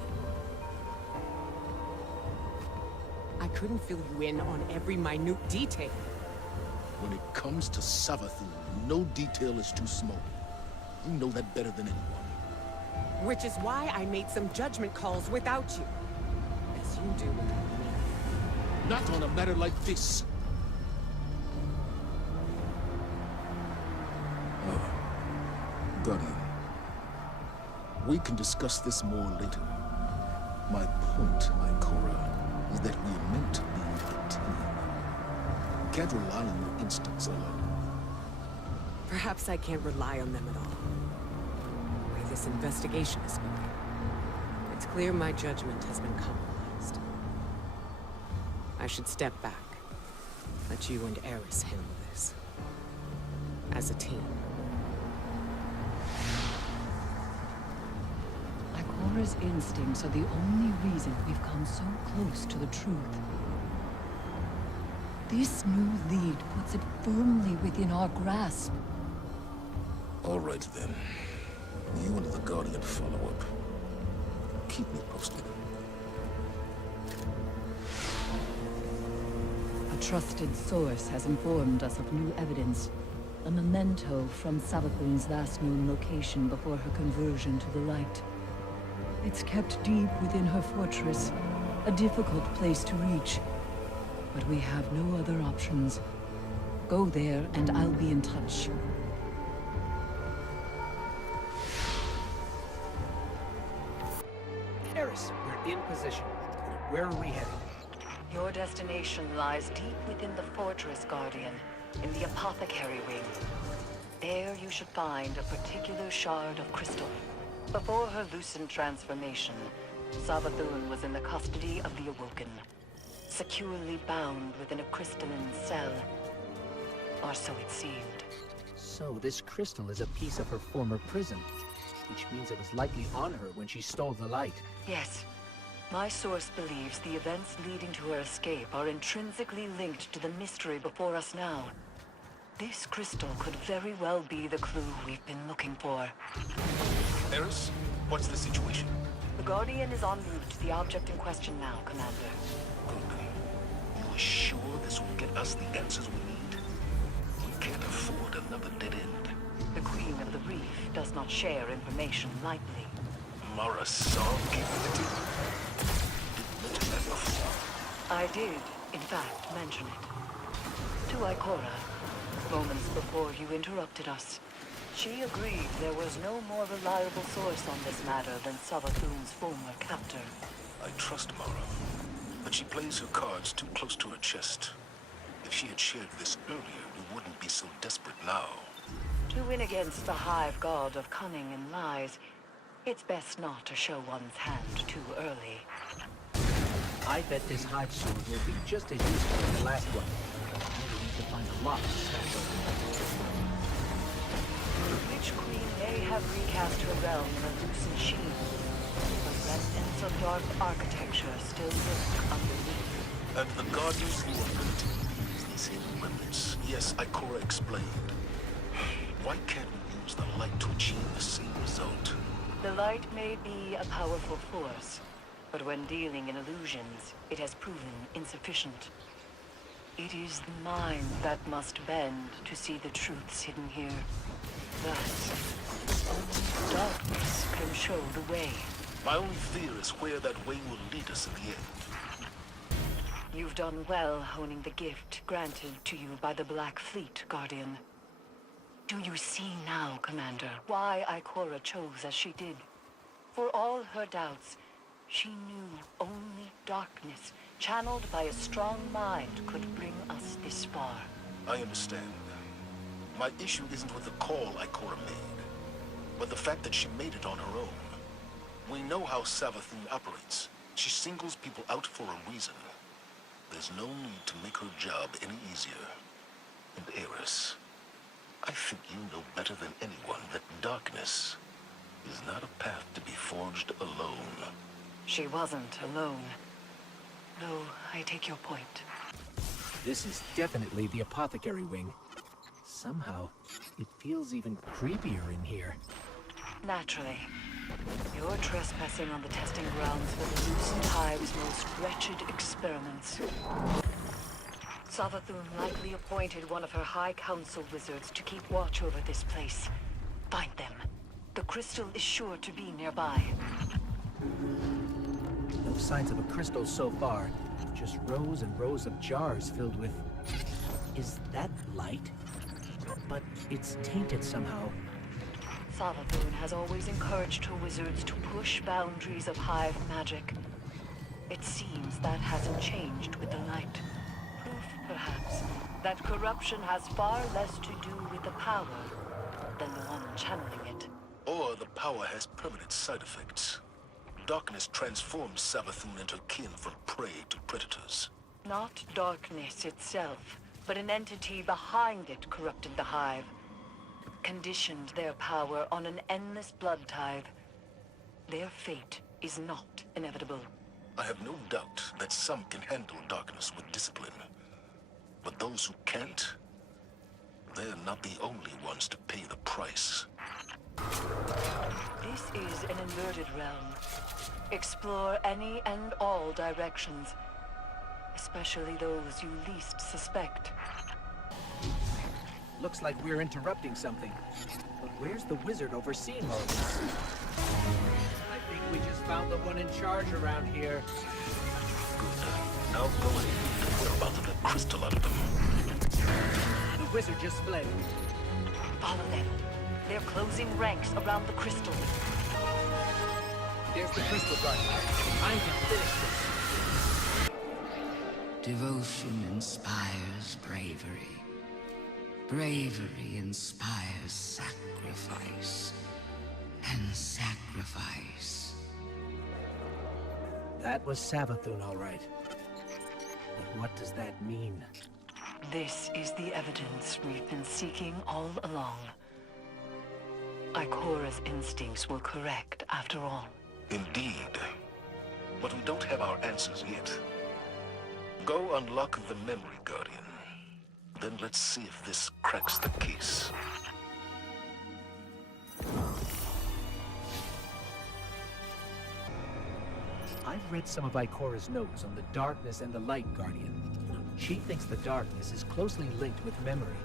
I couldn't fill you in on every minute detail. When it comes to Savathun, no detail is too small. You know that better than anyone. Which is why I made some judgment calls without you. As you do without me. Not on a matter like this. Guardian. We can discuss this more later. My point, Ikora, is that we are meant to be a team. You can't rely on your instincts alone. Perhaps I can't rely on them at all. The way this investigation is moving, it's clear my judgment has been compromised. I should step back. Let you and Eris handle this. As a team. Ikora's instincts are the only reason we've come so close to the truth. This new lead puts it firmly within our grasp. All right, then. You and the Guardian follow up. Keep me posted. A trusted source has informed us of new evidence. A memento from Savathun's last known location before her conversion to the light. It's kept deep within her fortress, a difficult place to reach. But we have no other options. Go there and I'll be in touch. Eris, we're in position. Where are we headed? Your destination lies deep within the fortress, Guardian, in the apothecary wing. There you should find a particular shard of crystal. Before her lucent transformation, Savathun was in the custody of the Awoken, securely bound within a crystalline cell. Or so it seemed. So this crystal is a piece of her former prison, which means it was likely on her when she stole the light. Yes. My source believes the events leading to her escape are intrinsically linked to the mystery before us now. This crystal could very well be the clue we've been looking for. Eris, what's the situation? The Guardian is en route to the object in question now, Commander. Good. You are sure this will get us the answers we need? We can't afford another dead end. The Queen of the Reef does not share information lightly. Mara saw capability. Didn't mention that before. I did, in fact, mention it. To Ikora, moments before you interrupted us. She agreed there was no more reliable source on this matter than Savathun's former captor. I trust Mara, but she plays her cards too close to her chest. If she had shared this earlier, we wouldn't be so desperate now. To win against the Hive God of cunning and lies, it's best not to show one's hand too early. I bet this hive sword will be just as useful as the last one. We need to find a lot of special. The Witch Queen may have recast her realm in a lucent sheen, but remnants of dark architecture still lurk underneath. And the Guardian's new ability is these hidden remnants. Yes, Ikora explained. Why can't we use the light to achieve the same result? The light may be a powerful force, but when dealing in illusions, it has proven insufficient. It is the mind that must bend to see the truths hidden here. Thus, only darkness can show the way. My only fear is where that way will lead us in the end. You've done well honing the gift granted to you by the Black Fleet, Guardian. Do you see now, Commander, why Ikora chose as she did? For all her doubts, she knew only darkness, channeled by a strong mind, could bring us this far. I understand. My issue isn't with the call Ikora made, but the fact that she made it on her own. We know how Savathun operates. She singles people out for a reason. There's no need to make her job any easier. And Eris, I think you know better than anyone that darkness is not a path to be forged alone. She wasn't alone. Though, I take your point. This is definitely the apothecary wing. Somehow, it feels even creepier in here. Naturally. You're trespassing on the testing grounds for the Lucent Hive's most wretched experiments. Savathun likely appointed one of her High Council wizards to keep watch over this place. Find them. The crystal is sure to be nearby. No signs of a crystal so far. Just rows and rows of jars filled with... Is that light? But it's tainted somehow. Savathun has always encouraged her wizards to push boundaries of Hive magic. It seems that hasn't changed with the light. Proof, perhaps, that corruption has far less to do with the power than the one channeling it. Or the power has permanent side effects. Darkness transforms Savathun into kin from prey to predators. Not darkness itself, but an entity behind it corrupted the Hive. Conditioned their power on an endless blood tithe. Their fate is not inevitable. I have no doubt that some can handle darkness with discipline. But those who can't, they're not the only ones to pay the price. This is an inverted realm. Explore any and all directions, especially those you least suspect. Looks like we're interrupting something. But where's the wizard overseeing all this? I think we just found the one in charge around here. Now go in. We're about to get crystal out of them. The wizard just fled. Follow them. They're closing ranks around the crystal. There's the crystal guardian. Time to finish this. Devotion inspires bravery. Bravery inspires sacrifice. And sacrifice. That was Savathun, all right. But what does that mean? This is the evidence we've been seeking all along. Ikora's instincts were correct, after all. Indeed. But we don't have our answers yet. Go unlock the memory guardian. Then let's see if this cracks the case. I've read some of Ikora's notes on the darkness and the light guardian. She thinks the darkness is closely linked with memory.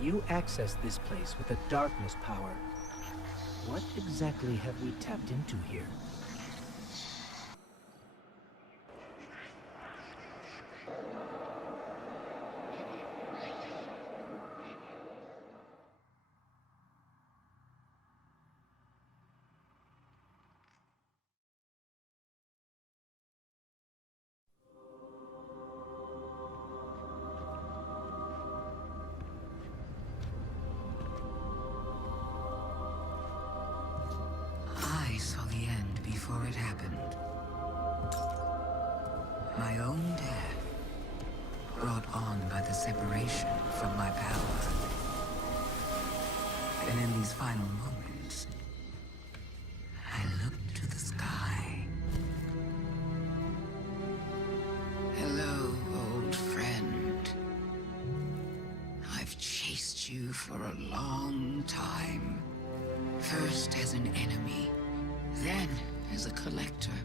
You access this place with the darkness power. What exactly have we tapped into here? I saw the end before it happened. My own death, brought on by the separation from my power. And in these final moments, I looked to the sky. Hello, old friend. I've chased you for a long time. First as an enemy, then as a collector,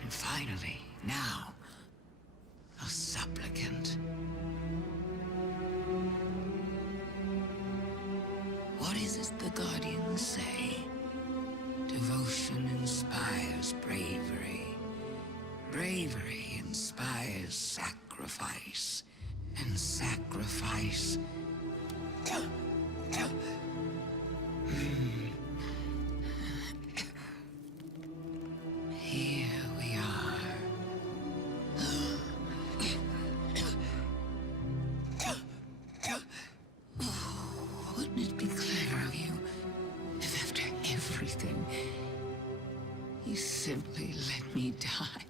and finally, now, a supplicant. What is it the Guardians say? Devotion inspires bravery. Bravery inspires sacrifice. And sacrifice... Here we are. Wouldn't it be clever of you if after everything, you simply let me die?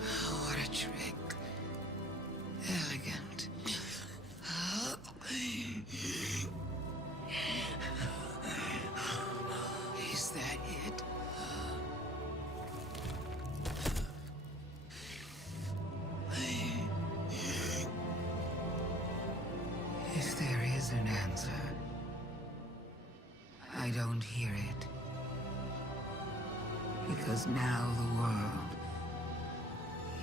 What a trick. Elegant. Is that it? If there is an answer, I don't hear it. Because now the world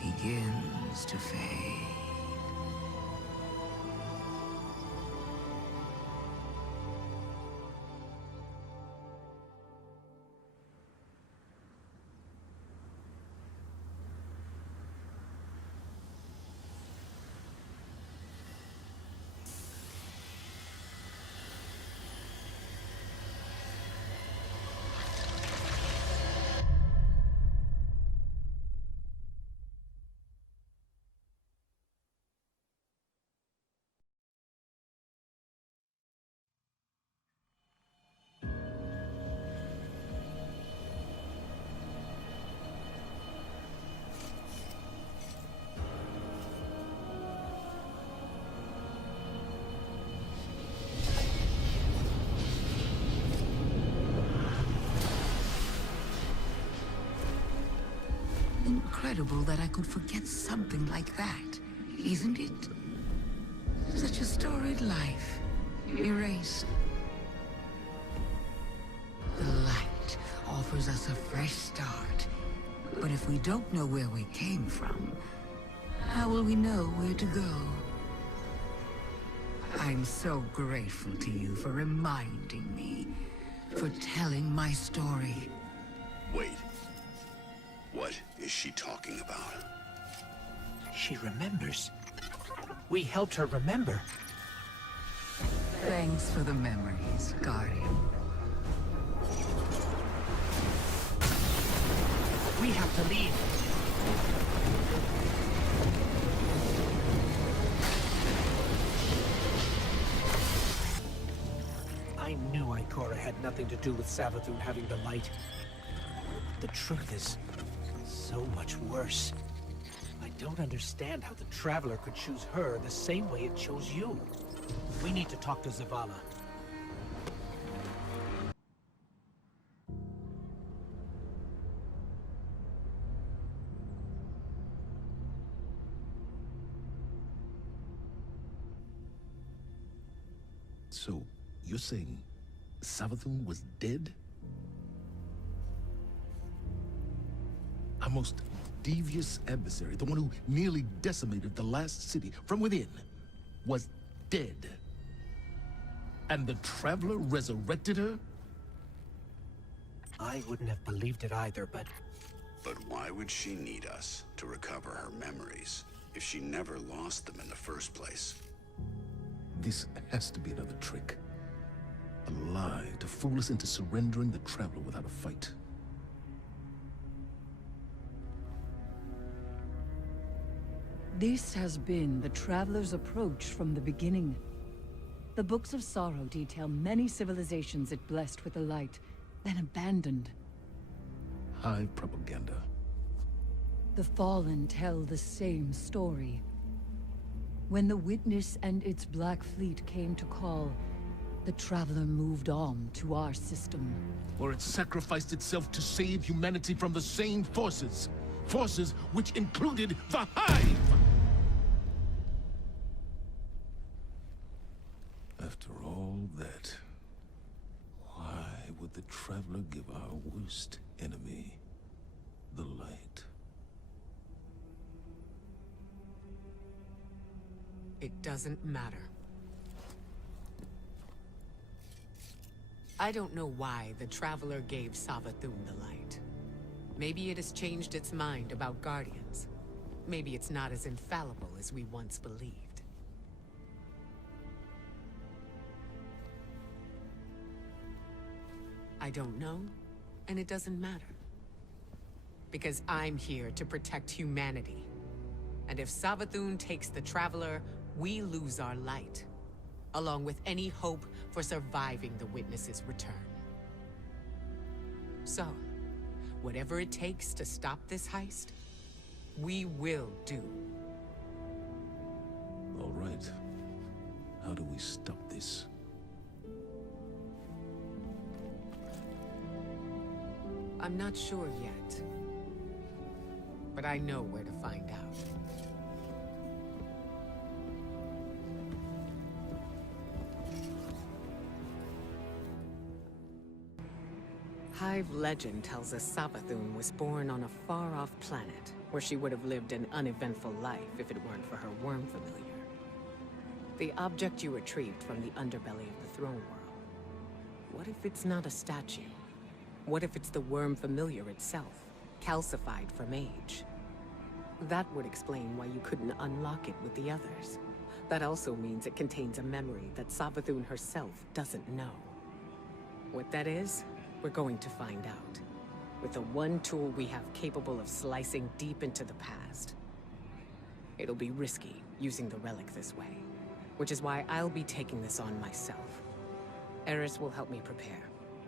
begins to fade. Incredible that I could forget something like that, isn't it? Such a storied life, erased. The offers us a fresh start. But if we don't know where we came from, how will we know where to go? I'm so grateful to you for reminding me, for telling my story. Wait. What is she talking about? She remembers. We helped her remember. Thanks for the memories, Guardian. We have to leave. I knew Ikora had nothing to do with Savathun having the light. The truth is so much worse. I don't understand how the Traveler could choose her the same way it chose you. We need to talk to Zavala. So, you're saying Savathun was dead? Our most devious adversary, the one who nearly decimated the last city from within, was dead. And the Traveler resurrected her? I wouldn't have believed it either, but But why would she need us to recover her memories if she never lost them in the first place? This has to be another trick. A lie to fool us into surrendering the Traveler without a fight. This has been the Traveler's approach from the beginning. The Books of Sorrow detail many civilizations it blessed with the light, then abandoned. High propaganda. The Fallen tell the same story. When the Witness and its Black Fleet came to call, the Traveler moved on to our system. Or it sacrificed itself to save humanity from the same forces. Forces which included the Hive! After all that, why would the Traveler give our worst enemy the light? It doesn't matter. I don't know why the Traveler gave Savathun the light. Maybe it has changed its mind about Guardians. Maybe it's not as infallible as we once believed. I don't know, and it doesn't matter. Because I'm here to protect humanity. And if Savathun takes the Traveler, we lose our light, along with any hope for surviving the Witness's return. So, whatever it takes to stop this heist, we will do. All right. How do we stop this? I'm not sure yet, but I know where to find out. Hive legend tells us Savathun was born on a far-off planet, where she would have lived an uneventful life if it weren't for her worm familiar. The object you retrieved from the underbelly of the throne world. What if it's not a statue? What if it's the worm familiar itself, calcified from age? That would explain why you couldn't unlock it with the others. That also means it contains a memory that Savathun herself doesn't know. What that is, we're going to find out. With the one tool we have capable of slicing deep into the past. It'll be risky, using the relic this way. Which is why I'll be taking this on myself. Eris will help me prepare.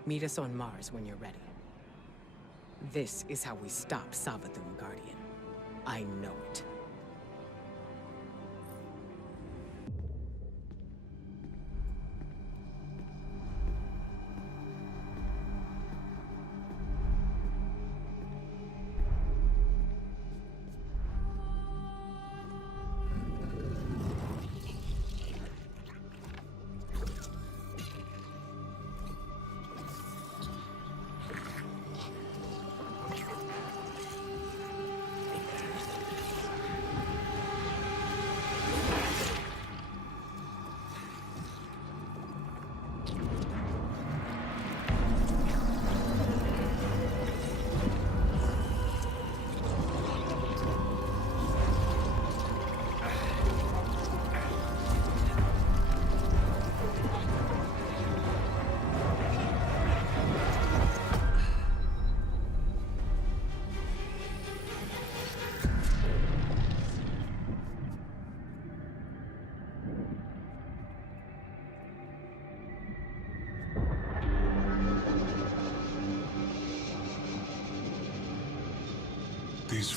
Meet us on Mars when you're ready. This is how we stop Savathun, Guardian. I know it.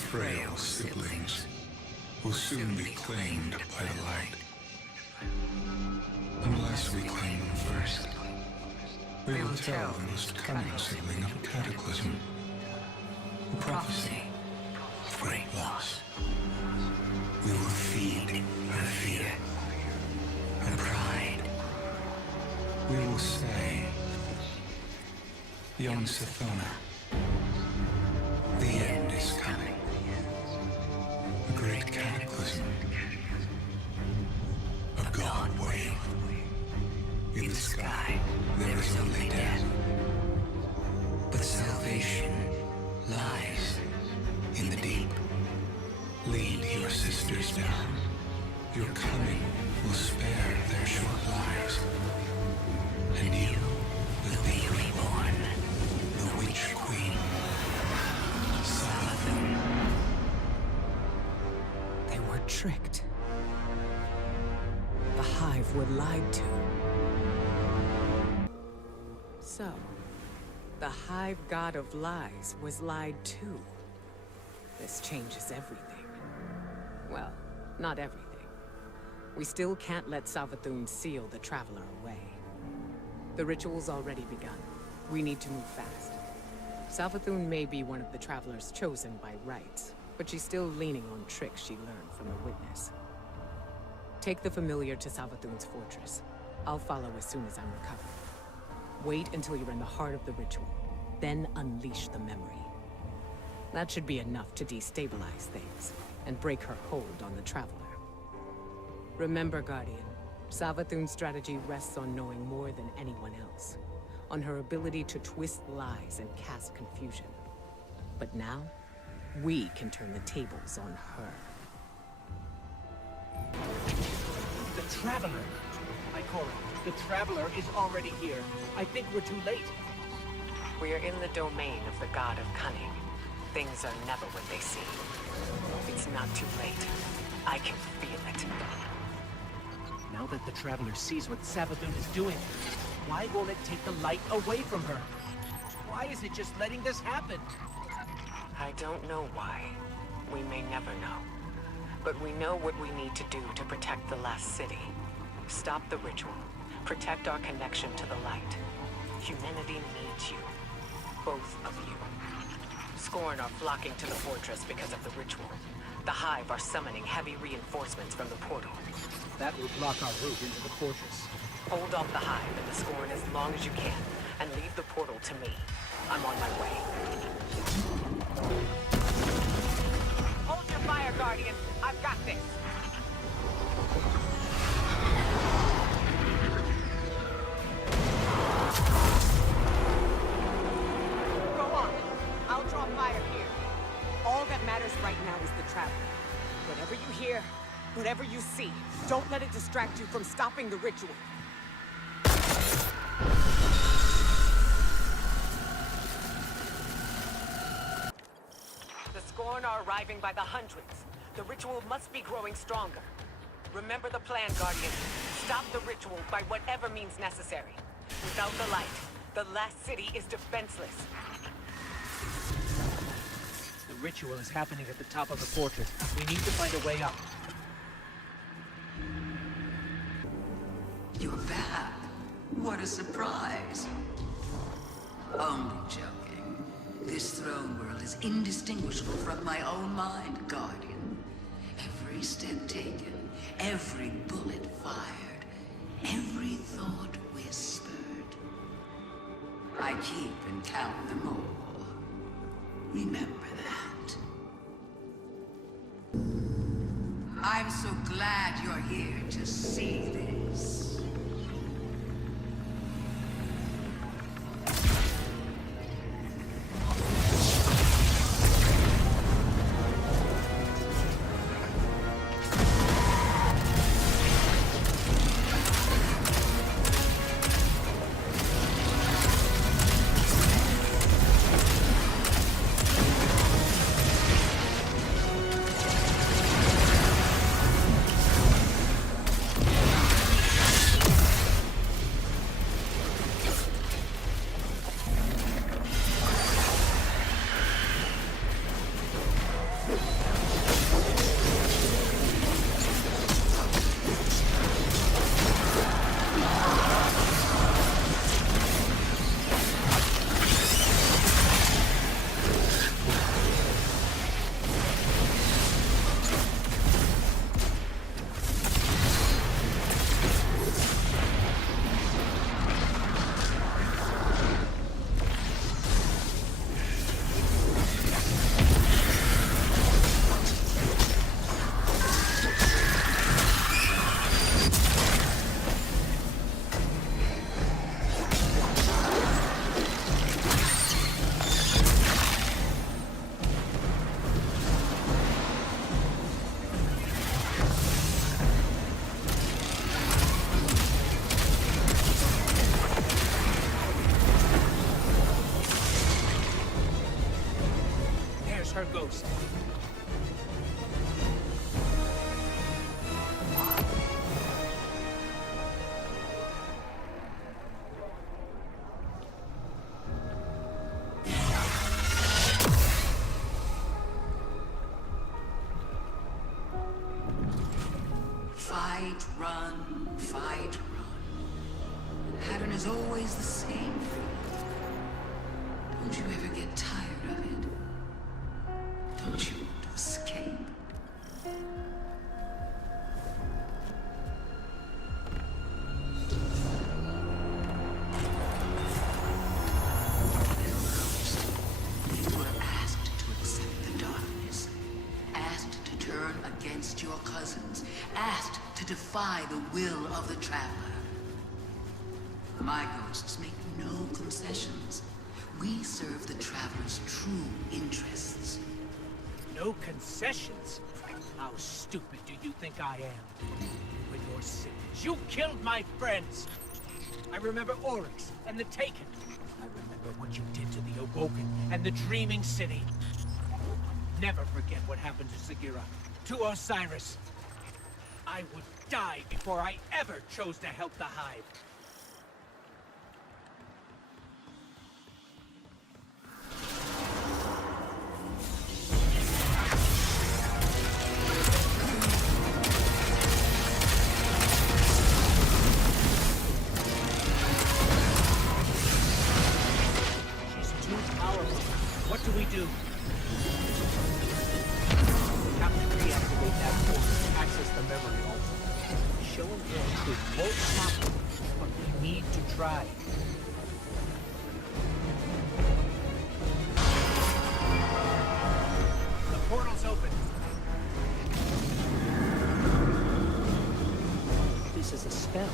frail siblings will soon be claimed by the light. Unless we claim them first, we will tell the most cunning sibling of a cataclysm, a prophecy of great loss. We will feed her fear, her pride. We will say, young Sithona, the end is coming. A great cataclysm. A god wave. In the sky, there is only death. But salvation lies in the deep. Lead your sisters down. Your coming will spare their short lives. And you will be reborn, the Witch Queen. Savathun. They were tricked. The Hive were lied to. So, the Hive god of lies was lied to. This changes everything. Well, not everything. We still can't let Savathun seal the Traveler away. The ritual's already begun. We need to move fast. Savathun may be one of the Travelers chosen by rights, but she's still leaning on tricks she learned from the Witness. Take the familiar to Savathun's fortress. I'll follow as soon as I'm recovered. Wait until you're in the heart of the ritual, then unleash the memory. That should be enough to destabilize things, and break her hold on the Traveler. Remember, Guardian, Savathun's strategy rests on knowing more than anyone else. On her ability to twist lies and cast confusion. But now, we can turn the tables on her. The Traveler! Ikora, the Traveler is already here. I think we're too late. We are in the domain of the God of Cunning. Things are never what they seem. It's not too late. I can feel it. Now that the Traveler sees what Savathun is doing, why won't it take the light away from her? Why is it just letting this happen? I don't know why. We may never know. But we know what we need to do to protect the last city. Stop the ritual. Protect our connection to the light. Humanity needs you. Both of you. Scorn are flocking to the fortress because of the ritual. The Hive are summoning heavy reinforcements from the portal. That will block our route into the fortress. Hold off the Hive and the Scorn as long as you can, and leave the portal to me. I'm on my way. Hold your fire, Guardian. I've got this. Go on. I'll draw fire here. All that matters right now is the Traveler. Whatever you hear, whatever you see, don't let it distract you from stopping the ritual. The Scorn are arriving by the hundreds. The ritual must be growing stronger. Remember the plan, Guardian. Stop the ritual by whatever means necessary. Without the light, the last city is defenseless. The ritual is happening at the top of the fortress. We need to find a way up. You're back. What a surprise. Only joking. This throne world is indistinguishable from my own mind, Guardian. Every step taken, every bullet fired, every thought whispered. I keep and count them all. Remember that. I'm so glad you're here to see this. ghost. Fight, run, fight, run. The pattern is always the same. Don't you ever get tired of it? Don't you want to escape? Little ghost, you were asked to accept the darkness, asked to turn against your cousins, asked to defy the will of the Traveler. My ghosts make no concessions. We serve the Traveler's true interests. No concessions? How stupid do you think I am? With your sins, you killed my friends! I remember Oryx and the Taken. I remember what you did to the Awoken and the Dreaming City. Never forget what happened to Sagira, to Osiris. I would die before I ever chose to help the Hive. She's too powerful. What do we do? We have to reactivate that force to access the memory altar. Showing their truth won't stop them, but we need to try. The portal's open. This is a spell.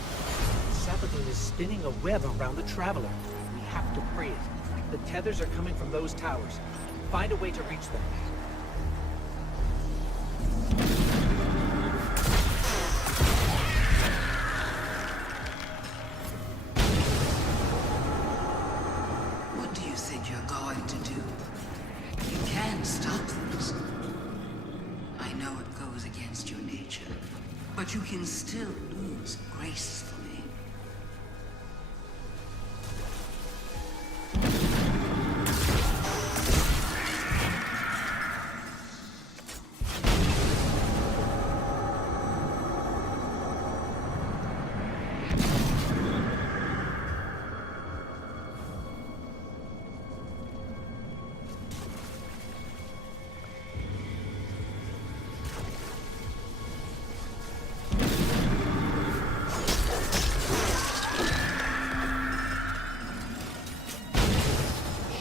Sabathun is spinning a web around the Traveler. We have to free it. The tethers are coming from those towers. Find a way to reach them. What do you think you're going to do? You can stop this. I know it goes against your nature, but you can still lose gracefully.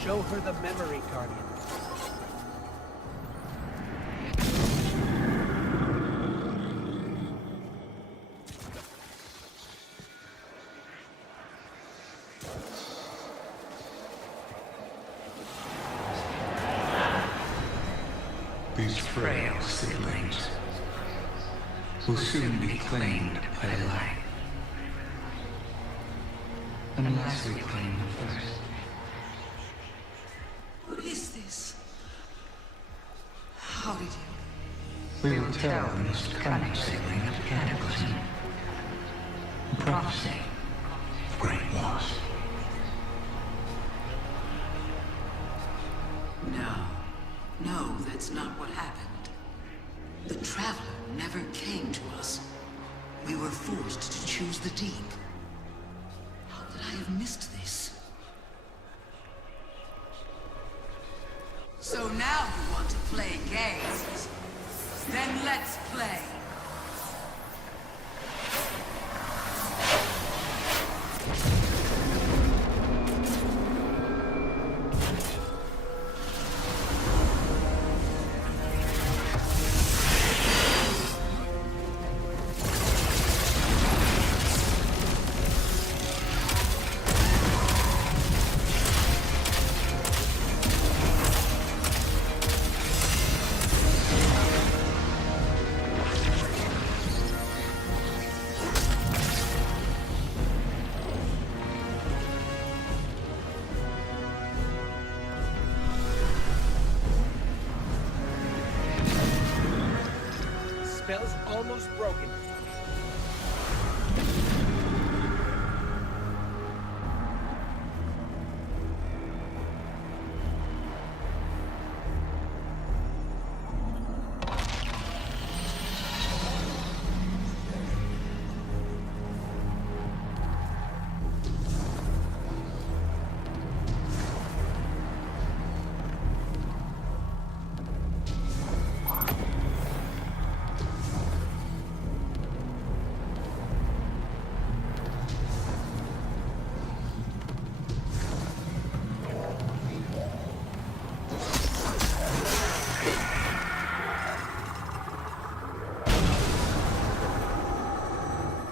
Show her the memory, Guardian. These frail siblings will soon be claimed by the light. Unless we claim them first. What is this? How did you... We will tell the most cunning sibling of Cataclysm. A prophecy of great loss. No, that's not what happened. The Traveler never came to us. We were forced to choose the deep. How could I have missed this? So now you want to play games? Then let's play. spell's almost broken.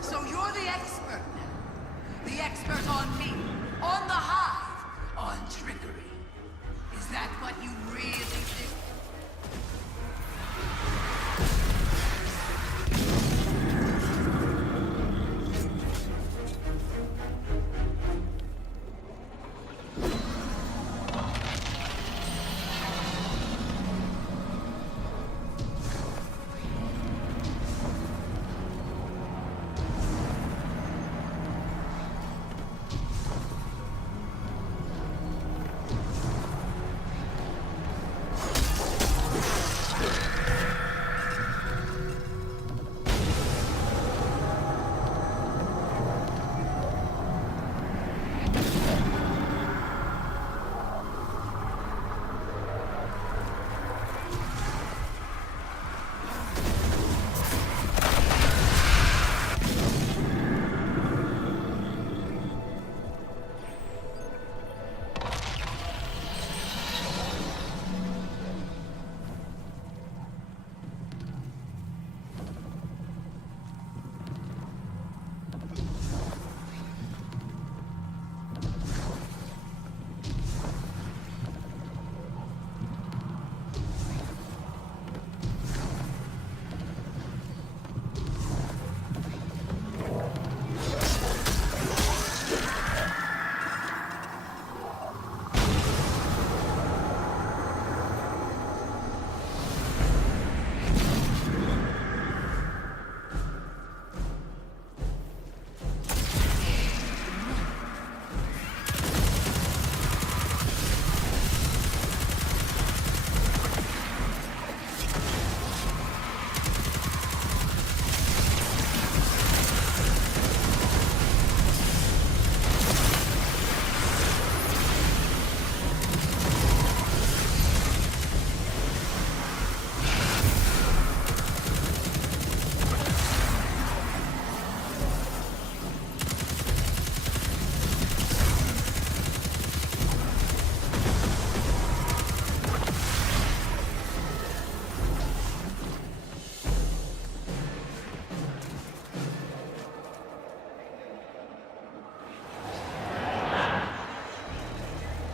So you're the expert now. The expert on me, on the hive, on trickery. Is that what you really think?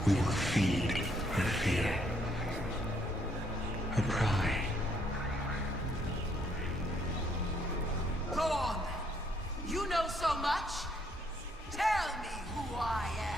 We will feed her fear, her pride. Go on. You know so much. Tell me who I am.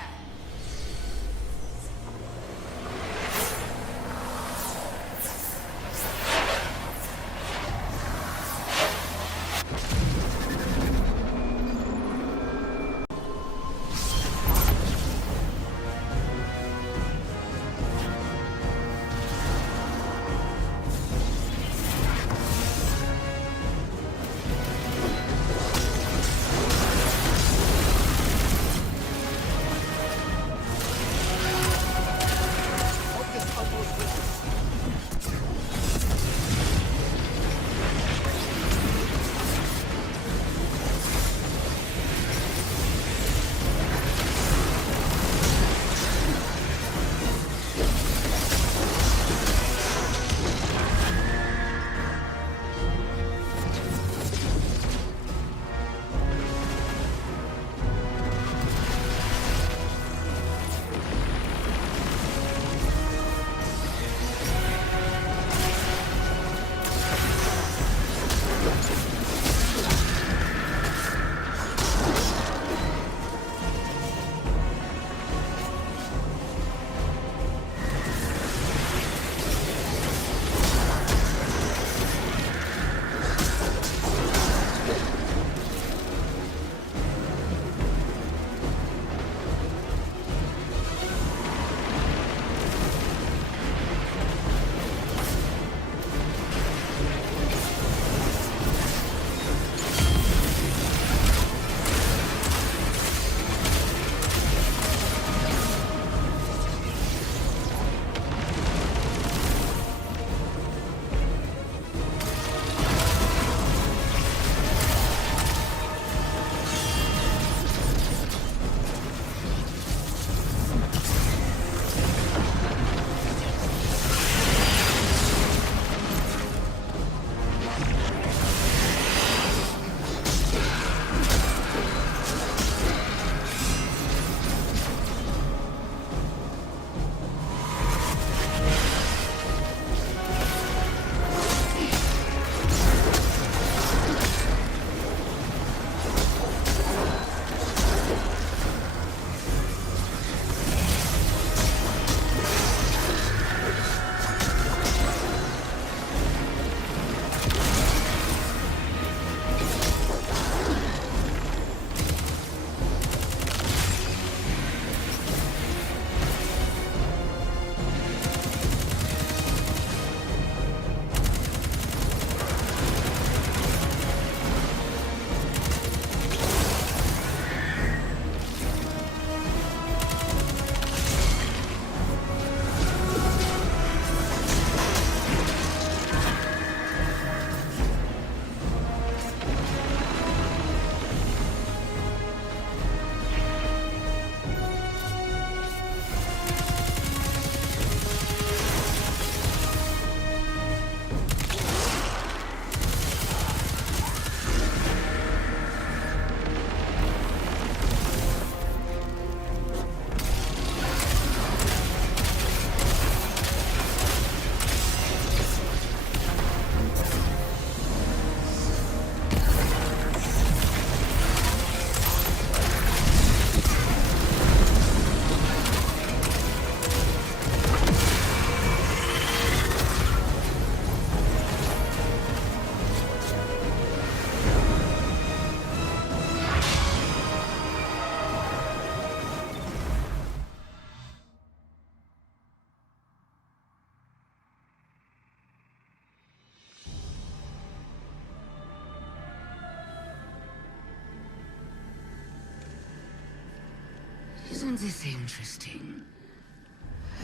Isn't this interesting?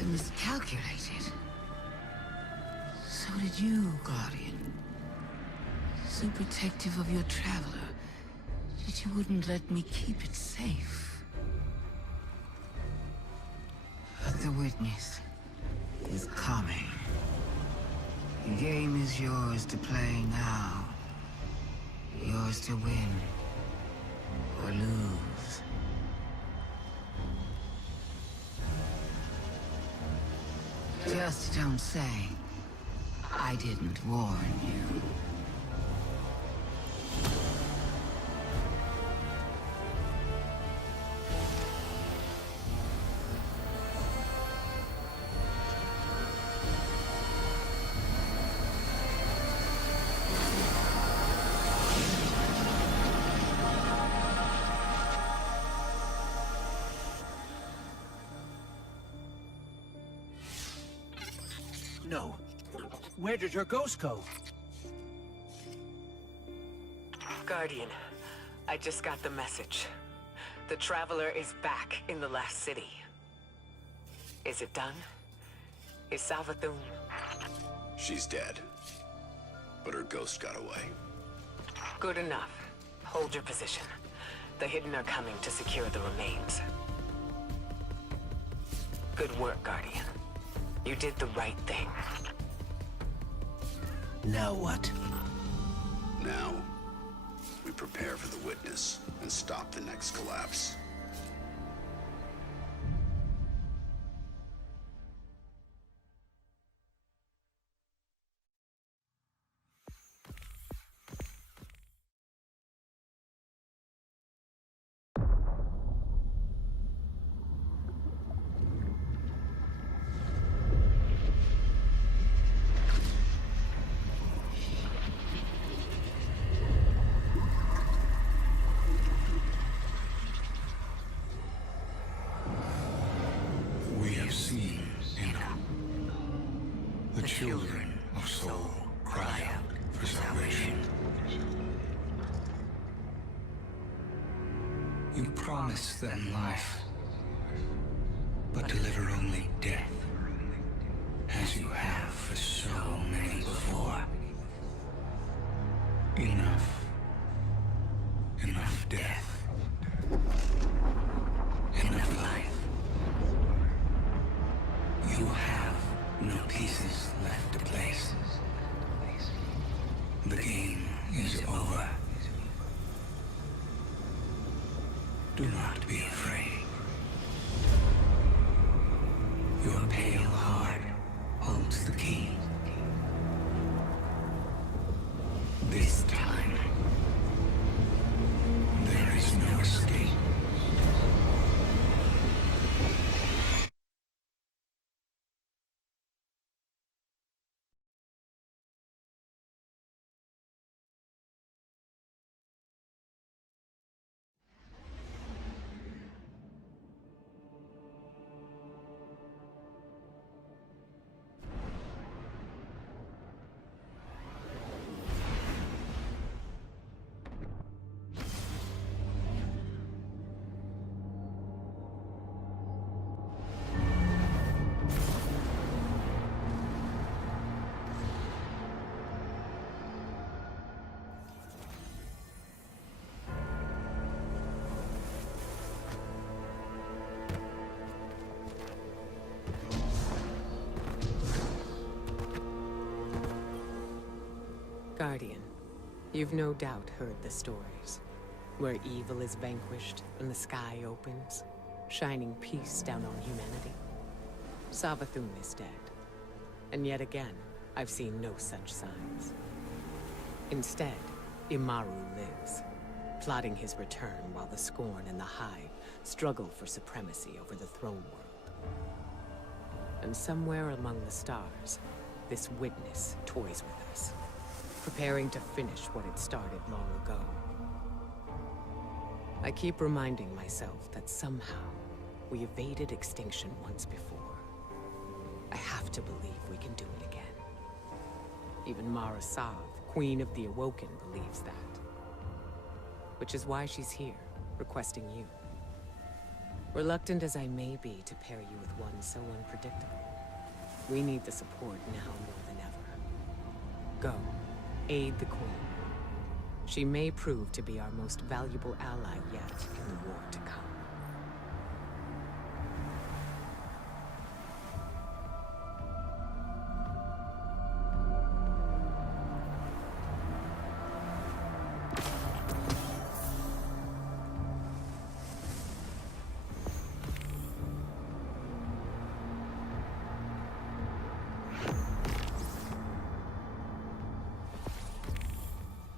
I miscalculated. So did you, Guardian. So protective of your traveler that you wouldn't let me keep it safe. But the witness is coming. The game is yours to play now. Yours to win or lose. Just don't say I didn't warn you. No. Where did her ghost go? Guardian, I just got the message. The Traveler is back in the last city. Is it done? Is Savathun... She's dead. But her ghost got away. Good enough. Hold your position. The Hidden are coming to secure the remains. Good work, Guardian. You did the right thing. Now what? Now, we prepare for the witness and stop the next collapse. Children of soul cry out for salvation. You promise them life, but deliver only death, as you have for so many before. Enough. Enough death. Enough life. You have no pieces left to place. The game is over. Do not be afraid. Your pale heart holds the key. This time, there is no escape. Guardian, you've no doubt heard the stories. Where evil is vanquished and the sky opens, shining peace down on humanity. Savathun is dead. And yet again, I've seen no such signs. Instead, Imaru lives, plotting his return while the Scorn and the Hive struggle for supremacy over the throne world. And somewhere among the stars, this witness toys with us, preparing to finish what it started long ago. I keep reminding myself that somehow we evaded extinction once before. I have to believe we can do it again. Even Mara Sav, Queen of the Awoken, believes that. Which is why she's here, requesting you. Reluctant as I may be to pair you with one so unpredictable, we need the support now more than ever. Go, aid the Queen. She may prove to be our most valuable ally yet in the war to come.